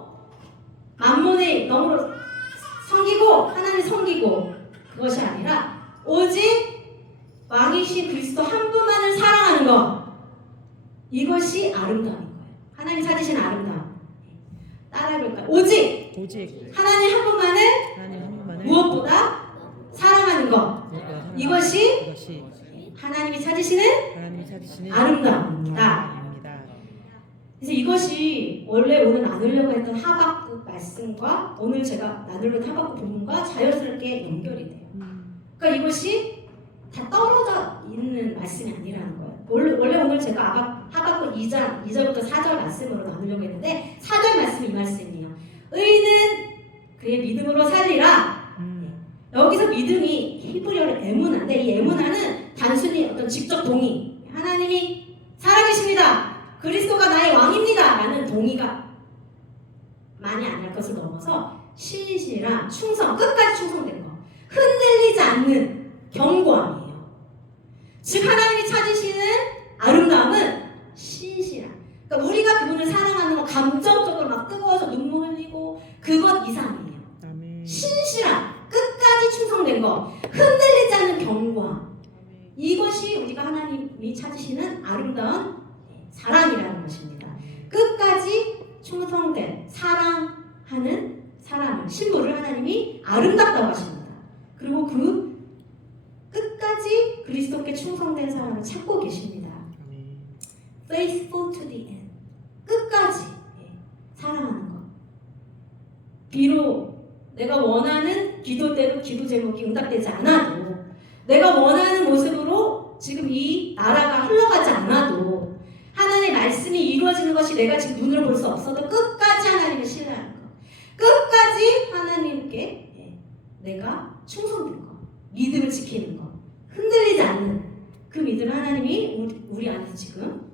만몬의 너무로 섬기고 하나님 섬기고 그것이 아니라 오직 왕이신 그리스도 한 분만을 사랑하는 것 이것이 아름다움인 거예요. 하나님 찾으신 아름다움 따라해볼까요? 오직 하나님 한 분만을 무엇보다 사랑하는 것 이것이 하나님이 찾으시는 아름다움입니다. 그래서 이것이 원래 오늘 나누려고 했던 하박국 말씀과 오늘 제가 나누려고 했던 하박국 본문과 자연스럽게 연결이 돼요. 그러니까 이것이 다 떨어져 있는 말씀이 아니라는 거예요. 원래 오늘 제가 하박국 2절부터 4절 말씀으로 나누려고 했는데 4절 말씀이 이 말씀이에요. 의는 그의 믿음으로 살리라. 여기서 믿음이 히브리어로 에무나인데 이 에무나는 단순히 어떤 직접 동의 하나님이 살아계십니다. 그리스도가 나의 왕입니다. 라는 동의가 많이 안 할 것을 넘어서 신실한 충성, 끝까지 충성된 거. 흔들리지 않는 견고함이에요. 즉 하나님이 찾으시는 아름다움은 신실한. 그러니까 우리가 그분을 사랑하는 건 감정적으로 막 뜨거워서 눈물 흘리고 그것 이상이에요. 신실한, 끝까지 충성된 거. 흔들리지 않는 견고함. 이것이 우리가 하나님이 찾으시는 아름다운 사랑이라는 것입니다. 끝까지 충성된 사랑하는 사람을 신부를 하나님이 아름답다고 하십니다. 그리고 그 끝까지 그리스도께 충성된 사람을 찾고 계십니다. faithful to the end. 끝까지 사랑하는 것. 비록 내가 원하는 기도대로 기도 제목이 응답되지 않아도, 내가 원하는 모습으로 지금 이 나라가 흘러가지 않아도, 하나님의 말씀이 이루어지는 것이 내가 지금 눈으로 볼 수 없어도 끝까지 하나님을 신뢰하는 것. 끝까지 하나님께 내가 충성된 것. 믿음을 지키는 것. 흔들리지 않는 그 믿음, 하나님이 우리 안에서 지금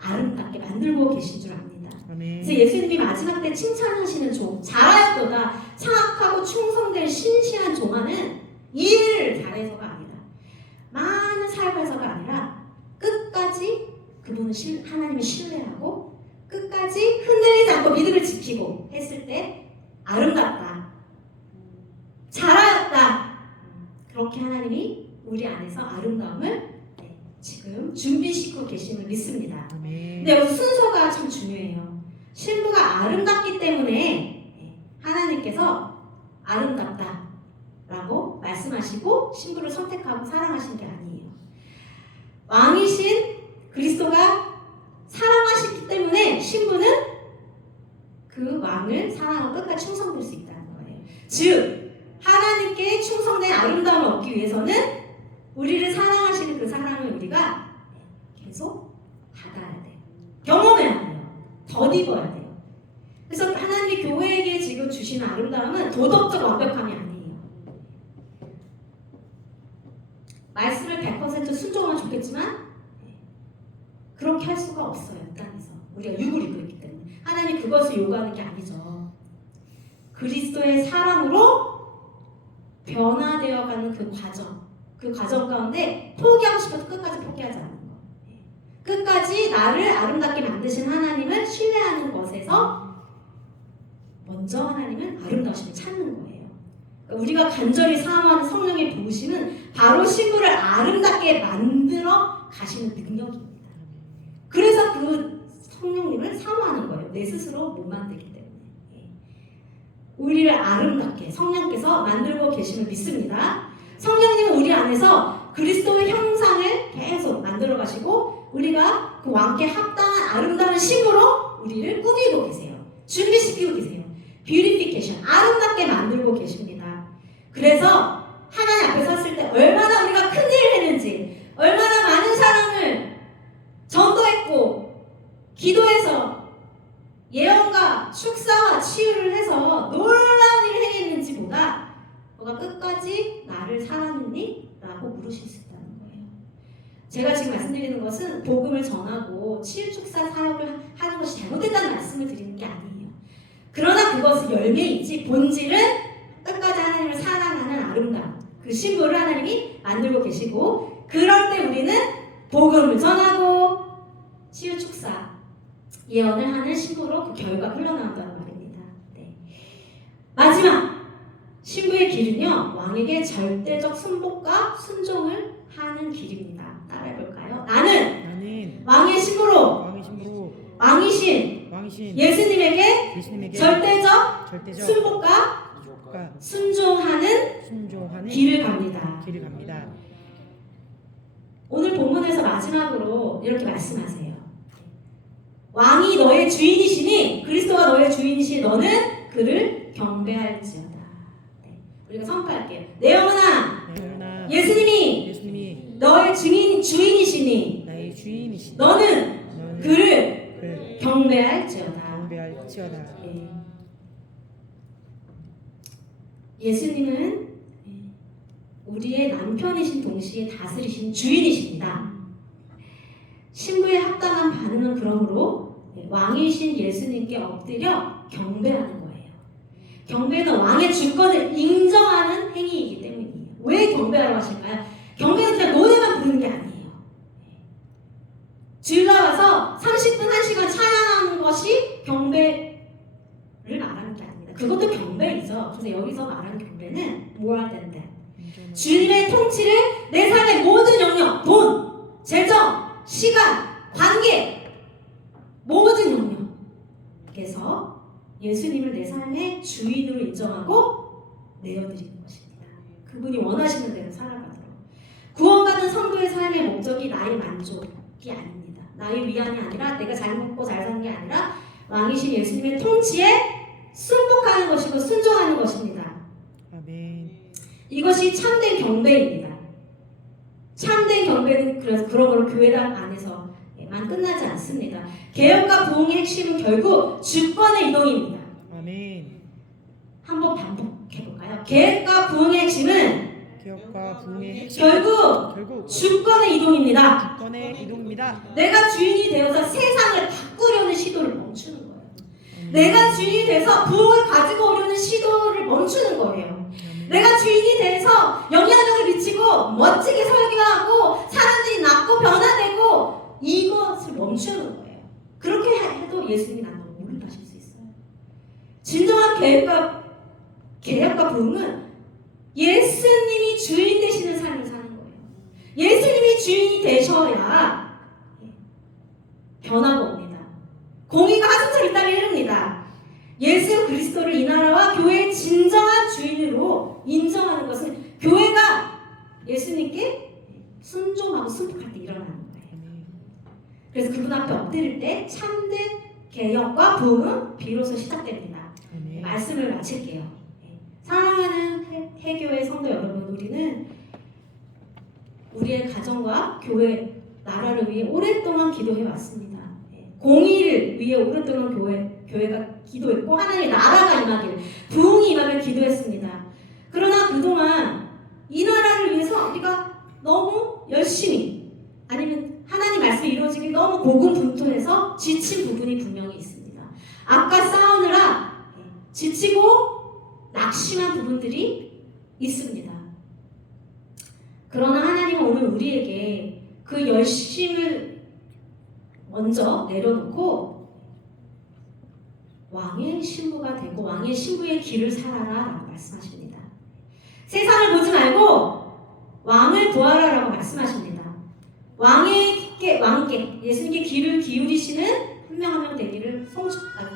아름답게 만들고 계신 줄 압니다. 아멘. 그래서 예수님이 마지막 때 칭찬하시는 종, 잘하였도다 창악하고 충성된 신실한 종아는 일을 잘해서가 아니라, 많은 사역을 해서가 아니라 끝까지 그분은 하나님을 신뢰하고 끝까지 흔들리지 않고 믿음을 지키고 했을 때 아름답다, 잘하였다, 그렇게 하나님이 우리 안에서 아름다움을 지금 준비시키고 계심을 믿습니다. 아멘. 근데 여기서 순서가 참 중요해요. 신부가 아름답기 때문에 하나님께서 아름답다 라고 말씀하시고 신부를 선택하고 사랑하신 게 아니에요. 왕이신 그리스도가 사랑하시기 때문에 신부는 그 왕을 사랑하고 끝까지 충성될 수 있다는 거예요. 즉 하나님께 충성된 아름다움을 얻기 위해서는 우리를 사랑하시는 그 사랑을 우리가 계속 받아야 돼요. 경험해야 돼요. 덧입어야 돼요. 그래서 하나님이 교회에게 지금 주시는 아름다움은 도덕적 완벽함이 아니에요. 말씀을 100% 순종하면 좋겠지만 그렇게 할 수가 없어요. 이 땅에서 우리가 육을 입고 있기 때문에 하나님이 그것을 요구하는 게 아니죠. 그리스도의 사랑으로 변화되어가는 그 과정 가운데 포기하고 싶어도 끝까지 포기하지 않는 거. 끝까지 나를 아름답게 만드신 하나님을 신뢰하는 것에서 먼저 하나님은 아름다우심을 찾는 거예요. 그러니까 우리가 간절히 사모하는 성령의 부으심은 바로 신부를 아름답게 만들어 가시는 능력입니다. 그래서 그 성령님을 사모하는 거예요. 내 스스로 못 만들기 때문에. 우리를 아름답게 성령께서 만들고 계심을 믿습니다. 성령님은 우리 안에서 그리스도의 형상을 계속 만들어 가시고 우리가 그 왕께 합당한 아름다운 신부로 우리를 꾸미고 계세요. 준비시키고 계세요. 뷰티피케이션, 아름답게 만들고 계십니다. 그래서 하나님 앞에 섰을 때 얼마나 우리가 큰일을 했는지, 얼마나 많은 사람을 전도했고 기도해서 예언과 축사와 치유를 해서 놀라운 일을 행했는지 보다 너가 끝까지 나를 사랑했니? 라고 물으실 수 있다는 거예요. 제가 지금 말씀드리는 것은 복음을 전하고 치유 축사 사역을 하는 것이 잘못됐다는 말씀을 드리는 게 아니에요. 그러나 그것은 열매이지 본질은 끝까지 하나님을 사랑하는 아름다움, 그 신부를 하나님이 만들고 계시고, 그럴 때 우리는 복음을 전하고 치유 축사 예언을 하는 신부로 그 결과가 흘러나온다는 말입니다. 네. 마지막 신부의 길은요, 왕에게 절대적 순복과 순종을 하는 길입니다. 따라해볼까요? 나는 왕의 신부로 왕이신 예수님에게 절대적 순복과 순종하는 길을 갑니다. 오늘 본문에서 마지막으로 이렇게 말씀하세요. 왕이 너의 주인이시니, 그리스도가 너의 주인이시니 너는 그를 경배할지어다. 네. 우리가 선포할게요. 내 영혼아, 예수님이 너의 주인이시니 너는 그를 경배할지어다. 네. 예수님은 우리의 남편이신 동시에 다스리신 주인이십니다. 신부의 합당한 반응은 그러므로 왕이신 예수님께 엎드려 경배하는 거예요. 경배는 왕의 주권을 인정하는 행위이기 때문이에요. 왜 경배하라고 하실까요? 경배는 그냥 노래만 부르는 게 아니에요. 주일날 와서 30분, 1시간 찬양하는 것이 경배를 말하는 게 아닙니다. 그것도 경배이죠. 그래서 여기서 말하는 경배는 more than that. 주님의 통치를 내 삶의 모든 영역, 돈, 재정, 시간, 관계, 모든 영역에서 예수님을 내 삶의 주인으로 인정하고 내어드리는 것입니다. 그분이 원하시는 대로 살아가도록. 구원받은 성도의 삶의 목적이 나의 만족이 아닙니다. 나의 위안이 아니라 내가 잘 먹고 잘 사는 게 아니라 왕이신 예수님의 통치에 순복하는 것이고 순종하는 것입니다. 아멘. 이것이 참된 경배입니다. 참된 경배는 그래서 그런 걸 교회당 안에서만 끝나지 않습니다. 개혁과 부흥의 핵심은 결국 주권의 이동입니다. 아멘. 한번 반복해볼까요? 개혁과 부흥의 핵심은 기업과 부흥의 핵심 결국 주권의 이동입니다. 주권의 이동입니다. 내가 주인이 되어서 세상을 바꾸려는 시도를 멈추는 거예요. 내가 주인이 돼서 부흥을 가지고 오려는 시도를 멈추는 거예요. 내가 주인이 돼서 영향력을 미치고 멋지게 설교하고 사람들이 낫고 변화되고 이것을 멈추는 거예요. 그렇게 해도 예수님이 난 너무 모른다실 수 있어요. 진정한 개혁과 부흥은 예수님이 주인 되시는 삶을 사는 거예요. 예수님이 주인이 되셔야 변화가 옵니다. 공의가 하수처럼 이 땅에 흐릅니다. 예수 그리스도를 이 나라와 교회의 진정한 주인으로 인정하는 것은 교회가 예수님께 순종하고 순복할 때 일어나는 거예요. 그래서 그분 앞에 엎드릴 때 참된 개혁과 부흥은 비로소 시작됩니다. 말씀을 마칠게요. 사랑하는 해교회 성도 여러분, 우리는 우리의 가정과 교회, 나라를 위해 오랫동안 기도해 왔습니다. 공의를 위해 오랫동안 교회가 기도했고 하나님의 나라가 임하길, 부흥이 임하길 기도했습니다. 그러나 그동안 이 나라를 위해서 우리가 너무 열심히 아니면 하나님 말씀이 이루어지기 너무 고군분투해서 지친 부분이 분명히 있습니다. 아까 싸우느라 지치고 낙심한 부분들이 있습니다. 그러나 하나님은 오늘 우리에게 그 열심을 먼저 내려놓고 왕의 신부가 되고 왕의 신부의 길을 살아라 라고 말씀하십니다. 세상을 보지 말고 왕을 구하라 라고 말씀하십니다. 왕께 예수님께 귀를 기울이시는 한 명 한 명 되기를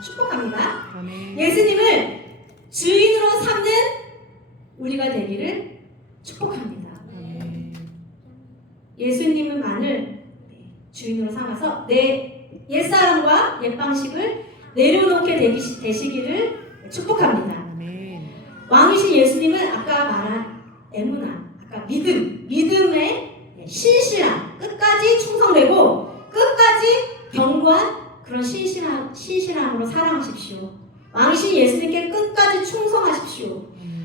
축복합니다. 아멘. 예수님을 주인으로 삼는 우리가 되기를 축복합니다. 아멘. 예수님만을 주인으로 삼아서 내 옛사람과 옛방식을 내려놓게 되시기를 축복합니다. 아멘. 왕이신 예수님은 아까 말한 에무나, 아까 믿음의 신실함, 끝까지 충성되고 끝까지 견고한 그런 신실함으로 사랑하십시오. 왕이신 예수님께 끝까지 충성하십시오.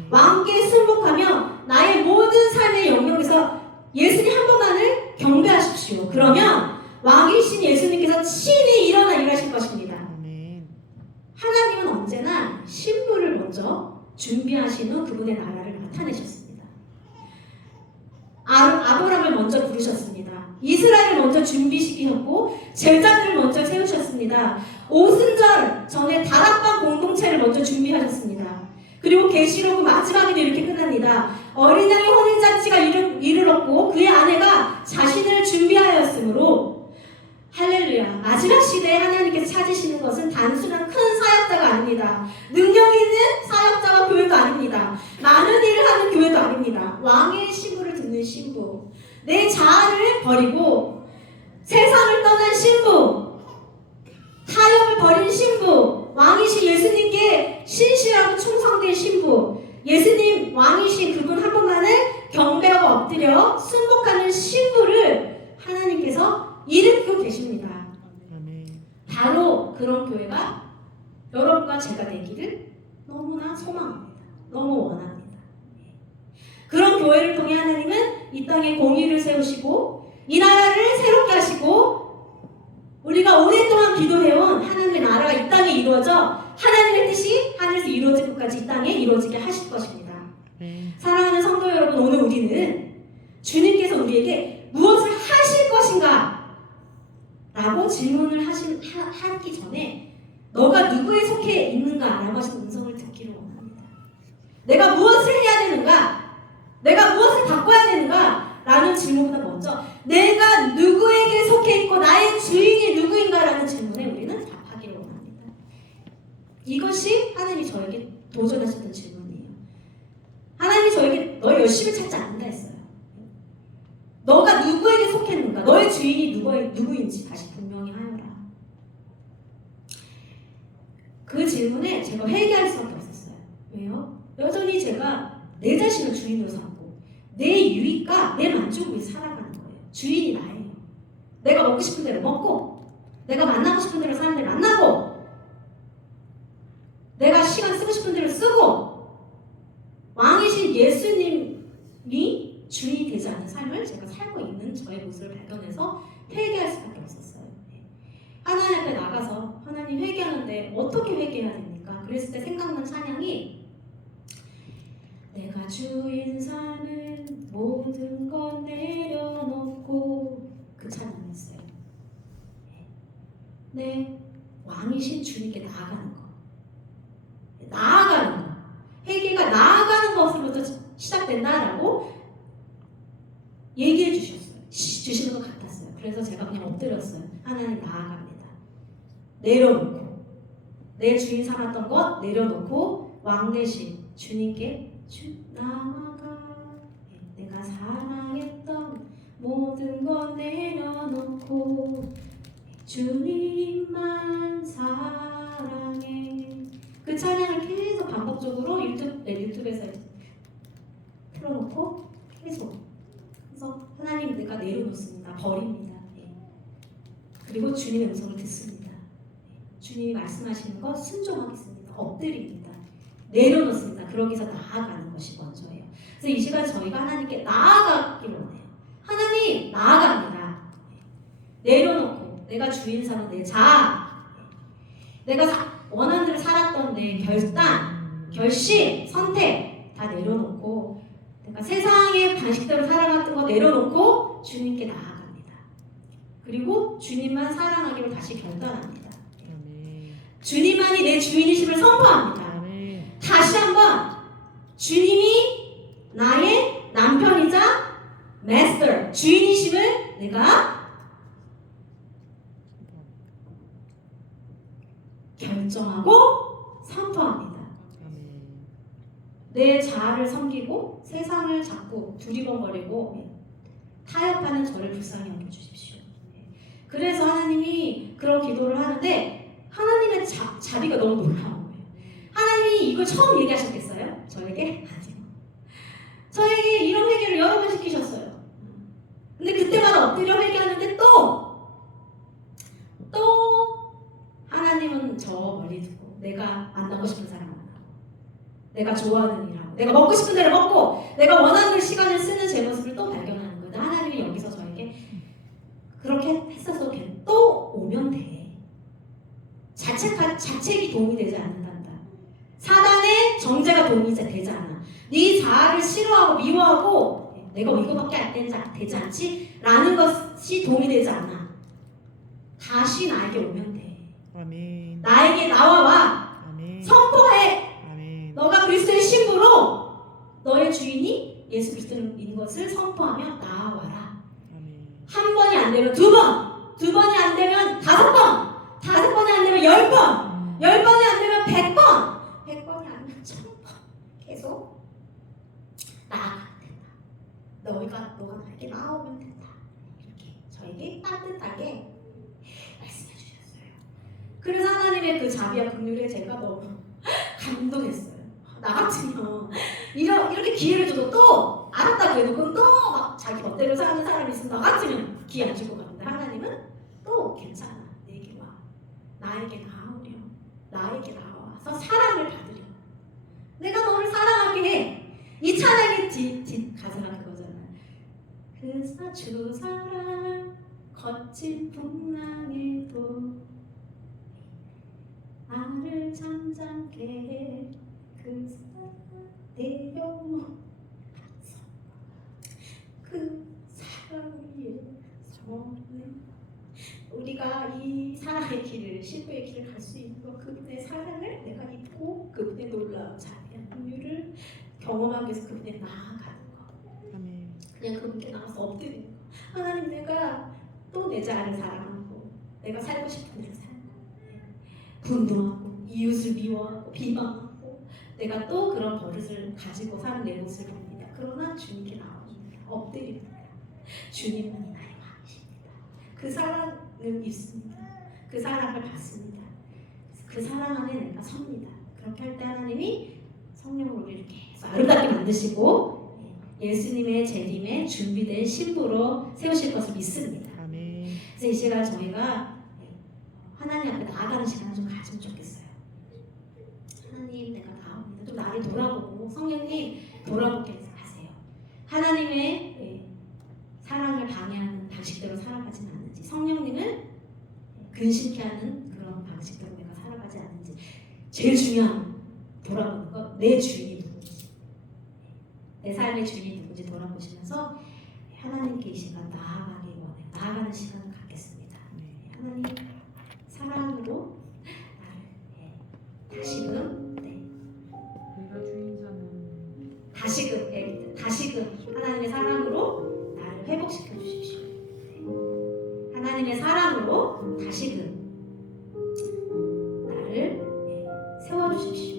왕께 순복하며 나의 모든 삶의 영역에서 예수님 한 분만을 경배하십시오. 그러면 왕이신 예수님께서 친히 일어나 일하실 것입니다. 아멘. 하나님은 언제나 신부를 먼저 준비하신 후 그분의 나라를 나타내셨습니다. 아브라함을 먼저 부르셨습니다. 이스라엘을 먼저 준비시키셨고 제자들을 먼저 세우셨습니다. 오순절 전에 다락방 공동체를 먼저 준비하셨습니다. 그리고 계시록 마지막에도 이렇게 끝납니다. 어린 양의 혼인잔치가 이르렀고 그의 아내가 자신을 준비하였으므로 할렐루야. 마지막 시대에 하나님께서 찾으시는 것은 단순한 큰 사역자가 아닙니다. 능력 있는 사역자와 교회도 아닙니다. 많은 일을 하는 교회도 아닙니다. 왕의 신부를 듣는 신부, 내 자아를 버리고 세상을 떠난 신부, 타협을 버린 신부, 왕이신 예수님께 신실하고 충성된 신부, 예수님 왕이신 그분 한 분만을 경배하고 엎드려 순복하는 신부를 하나님께서 일으키고 계십니다. 아멘. 바로 그런 교회가 여러분과 제가 되기를 너무나 소망합니다. 너무 원합니다. 그런 교회를 통해 하나님은 이 땅에 공의를 세우시고 이 나라를 새롭게 하시고 우리가 오랫동안 기도해온 하나님의 나라가 이 땅에 이루어져 하나님의 뜻이 하늘에서 이루어질 것까지 이 땅에 이루어지게 하실 것입니다. 사랑하는 성도 여러분, 오늘 우리는 주님께서 우리에게 무엇을 하실 것인가? 라고 질문을 하기 전에 너가 누구에 속해 있는가? 라고 하신 음성을 듣기를 원합니다. 내가 무엇을 해야 되는가? 내가 무엇을 바꿔야 되는가? 라는 질문보다 먼저 내가 누구에게 속해 있고 나의 주인이 누구인가? 라는 질문에 우리는 답하기를 원합니다. 이것이 하나님이 저에게 도전하셨던 질문이에요. 하나님이 저에게 너 열심히 찾지 않는다 했어요. 너가 누구에게 속했는가? 너의 주인이 누구인지 다시 분명히 그 질문에 제가 회개할 수밖에 없었어요. 왜요? 여전히 제가 내 자신을 주인으로 삼고 내 유익과 내 만족을 위해 살아가는 거예요. 주인이 나예요. 내가 먹고 싶은 대로 먹고 내가 만나고 싶은 대로 사람들 만나고 내가 시간 쓰고 싶은 대로 쓰고 왕이신 예수님이 주인이 되지 않는 삶을 제가 살고 있는 저의 모습을 발견해서 회개할 수밖에 없었어요. 하나님 앞에 나가서 하나님 회개하는데 어떻게 회개해야 됩니까? 그랬을 때 생각난 찬양이 내가 주인 사는 모든 것 내려놓고 그 찬양이었어요. 네, 왕이신 주님께 나아가는 거. 나아가는 거. 회개가 나아가는 것으로부터 시작된다라고 얘기해 주시는 것 같았어요. 그래서 제가 그냥 엎드렸어요. 하나님 나아갑니다. 내려놓고 내 주인 삼았던 것 내려놓고 왕 대신 주님께 나아가 내가 사랑했던 모든 것 내려놓고 주님만 사랑해. 그 찬양을 계속 반복적으로 유튜브에서 틀어놓고 계속 그래서 하나님 내가 내려놓습니다. 버립니다. 그리고 주님의 음성을 듣습니다. 주님이 말씀하시는 것 순종하겠습니다. 엎드립니다. 내려놓습니다. 그러기 위해서 나아가는 것이 먼저예요. 그래서 이 시간 저희가 하나님께 나아가기를 원해요. 하나님 나아갑니다. 내려놓고 내가 주인 삼은 내 자아, 내가 원하는 대로 살았던 내 결단, 결심, 선택 다 내려놓고 내가 세상의 방식대로 살아갔던 거 내려놓고 주님께 나아갑니다. 그리고 주님만 사랑하기로 다시 결단합니다. 주님만이 내 주인이심을 선포합니다. 다시 한번 주님이 나의 남편이자 마스터, 주인이심을 내가 결정하고 선포합니다. 내 자아를 섬기고 세상을 자꾸 두리번거리고 타협하는 저를 불쌍히 여겨주십시오. 그래서 하나님이 그런 기도를 하는데 하나님의 자비가 너무 놀라운 거예요. 하나님이 이걸 처음 얘기하셨겠어요? 저에게? 아니요. 저에게 이런 회개를 여러 번 시키셨어요. 근데 그때마다 엎드려 회개하는데 또 하나님은 저 멀리 두고 내가 만나고 싶은 사람 만나고 내가 좋아하는 일 하고 내가 먹고 싶은 대로 먹고 내가 원하는 시간을 쓰는 제 모습을 또 발견하는 거예요. 하나님이 여기서 저에게 그렇게 했어서 또 오면 돼. 자책이 도움이 되지 않는단다. 사단의 정죄가 도움이 되지 않아. 네 자아를 싫어하고 미워하고 내가 이거밖에 안 되지 않지? 라는 것이 도움이 되지 않아. 다시 나에게 오면 돼. 아멘. 나에게 나와와. 아멘. 선포해. 아멘. 너가 그리스도의 신부로 너의 주인이 예수 그리스도인 것을 선포하며 나와라. 아멘. 한 번이 안 되면 두 번, 두 번이 안 되면 5번, 5번이 안 되면 10번, 10번이 안 되면 100번, 100번이 안 되면 1000번 계속 나아가면 된다. 너가 나에게 나오면 된다. 이렇게 저에게 따뜻하게 말씀해 주셨어요. 그래서 하나님의 그 자비와 긍휼에 제가 너무 감동했어요. 나 같으면 이렇게 기회를 줘도 또 알았다고 해도 또 막 자기 멋대로 사는 사람이 있으면 나 같으면 기회 안 주고 가는데 하나님은 또 괜찮아. 내게 와. 나에게 나오려. 나에게 나와서 사랑을 받으려. 내가 너를 사랑하게 해. 이 찬양의 뒷 가사가 그거잖아요. 그 주 사랑 거친 풍랑에도 나를 잠잠게 해. 그 사랑 내 영혼 그 사랑 위에 서는 우리가 이 사랑의 길을 신부의 길을 갈 수 있는 것 그분의 사랑을 내가 입고 그분의 놀라운 자비한 긍휼을 경험하기 위해서 그분에 나아가는 거. 아멘. 그냥 그분께 나가서 엎드리는 거. 하나님 내가 또 내 자아를 사랑하고 내가 살고 싶은 대로 살고 분노하고 이웃을 미워하고 비방하고 내가 또 그런 버릇을 가지고 사는 내 모습을 봅니다. 그러나 주님께 나옵니다. 엎드립니다. 주님은 나의 왕이십니다. 그 사랑을 입습니다. 그 사랑을 받습니다. 그 그 사랑 안에 내가 섭니다. 그렇게 할 때 하나님이 성령으로 우리를 계속 아름답게 만드시고 예수님의 재림에 준비된 신부로 세우실 것을 믿습니다. 아멘. 그래서 이 시간 저희가 하나님 앞에 나아가는 시간을 좀 가지면 좋겠어요. 하나님 내가 나옵니다. 좀 나를 돌아보고 성령님 돌아보게 하세요. 하나님의 사랑을 방해하는 방식대로 살아가지는 않는지, 성령님은 근심케 하는 그런 방식대로 내가 살아가지 않는지, 제일 중요한 돌아보는 것, 내 주인이 누군지, 내 삶의 주인이 누군지 돌아보시면서 하나님께 이 시간 나아가기 원해 나아가는 시간을 갖겠습니다. 하나님 사랑으로 나를 다시금 내가 주인 사는 다시금 하나님의 사랑으로 나를 회복시켜 주십시오. 하나님의 사랑으로 다시금 나를 세워 주십시오.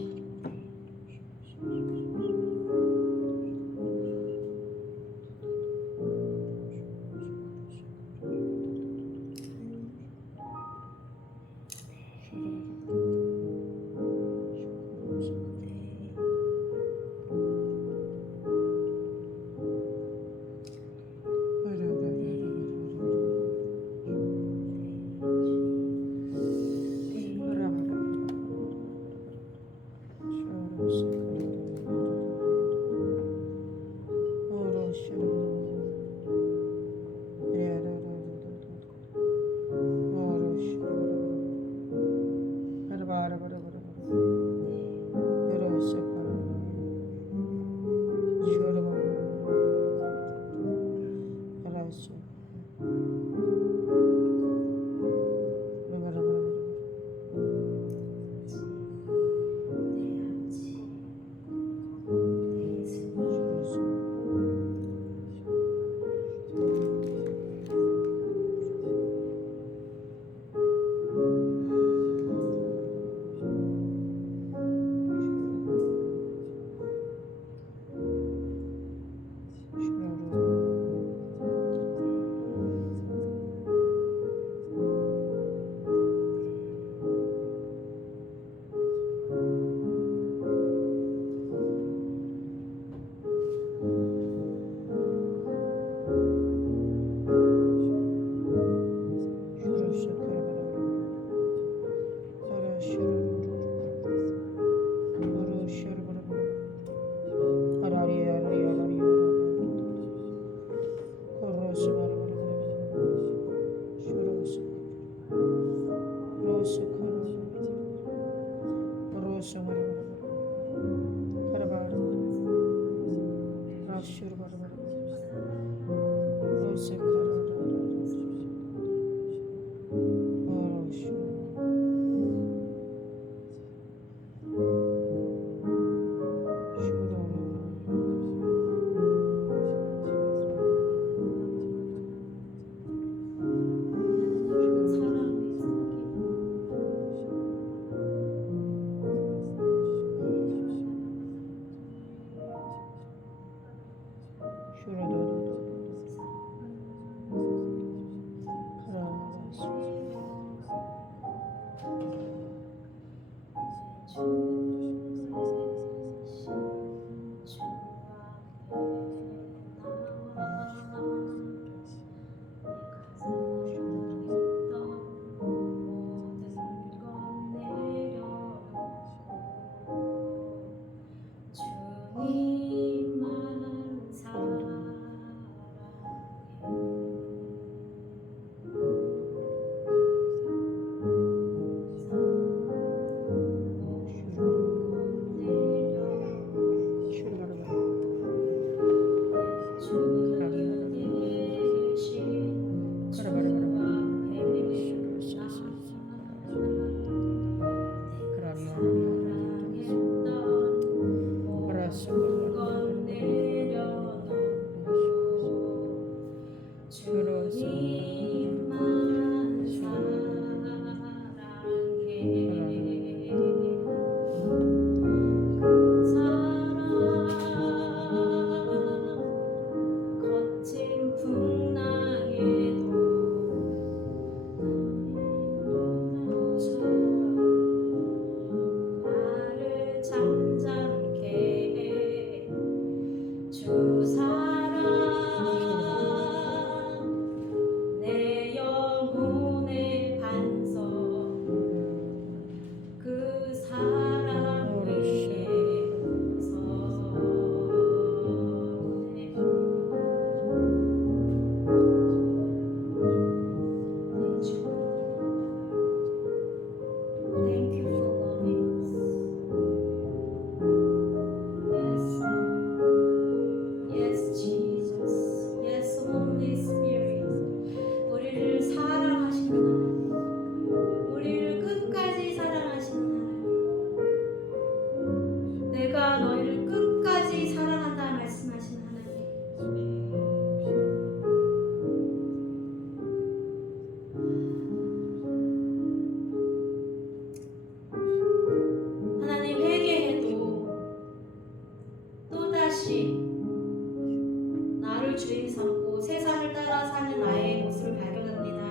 주인 삼고 세상을 따라 사는 나의 모습을 발견합니다.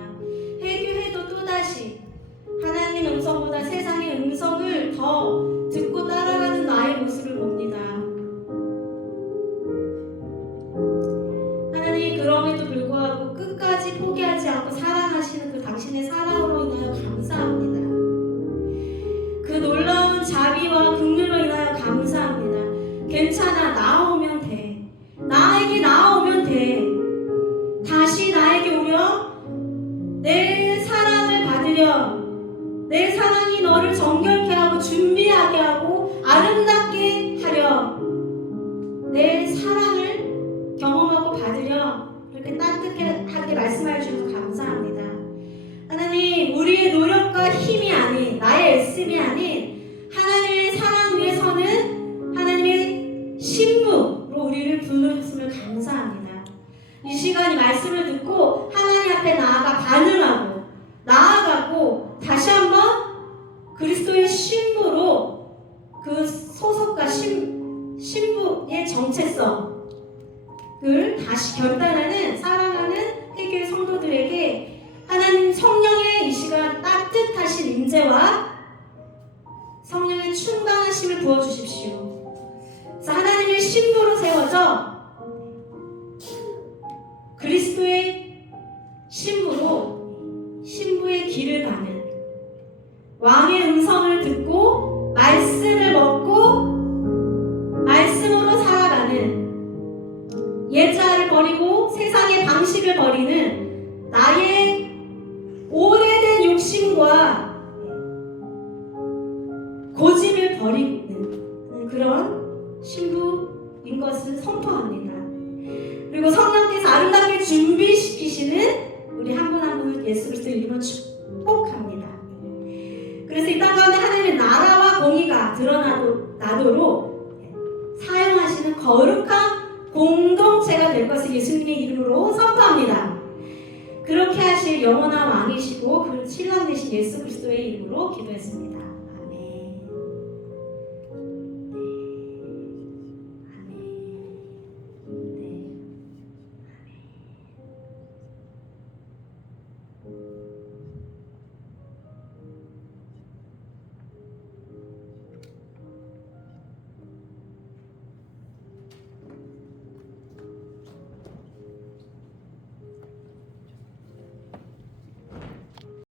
회개해도 또다시 하나님 음성보다 세상의 음성을 더 듣고 따라가는 나의 모습을 봅니다. 하나님 그럼에도 불구하고 끝까지 포기하지 않고 사랑하시는 그 당신의 사랑으로 인하여 감사합니다. 그 놀라운 자비와 긍휼로 인하여 감사합니다. 괜찮아, 나오면 돼. 나에게 나오면 돼. 다시 나에게 오려 내 사랑을 받으려, 내 사랑이 너를 정결케 하고 준비하게 하고 아름답게 하려, 내 사랑을 경험하고 받으려 그렇게 따뜻하게 말씀해 주셔서 감사합니다. 하나님, 우리의 노력과 힘이 아닌, 나의 애씀이 아닌 하나님의 사랑 위에 서는 하나님의 신부로 우리를 부르셨음을 감사합니다. 이 시간 이 말씀을 듣고 하나님 앞에 나아가 반응하고 나아가고 다시 한번 그리스도의 신부로 그 소속과 신부의 정체성을 다시 결단하는 사랑하는 회개의 성도들에게 하나님 성령의 이 시간 따뜻하신 임재와 성령의 충만하심을 부어주십시오. 그래서 하나님의 신부로 세워져 그리스도의 신부로 신부의 길을 가는, 왕의 음성을 듣고 말씀을 먹고 말씀으로 살아가는, 옛자를 버리고 세상의 방식을 버리는 나의 오래된 욕심과 고집을 버리는 그런 신부인 것을 선포합니다. 그리고 성령께서 아름답게 준비시키시는 우리 한 분 한 분을 예수 그리스도의 이름으로 축복합니다. 그래서 이 땅 가운데 하나님의 나라와 공의가 드러나도록 사용하시는 거룩한 공동체가 될 것을 예수님의 이름으로 선포합니다. 그렇게 하실 영원한 왕이시고 그 신랑 되신 예수 그리스도의 이름으로 기도했습니다.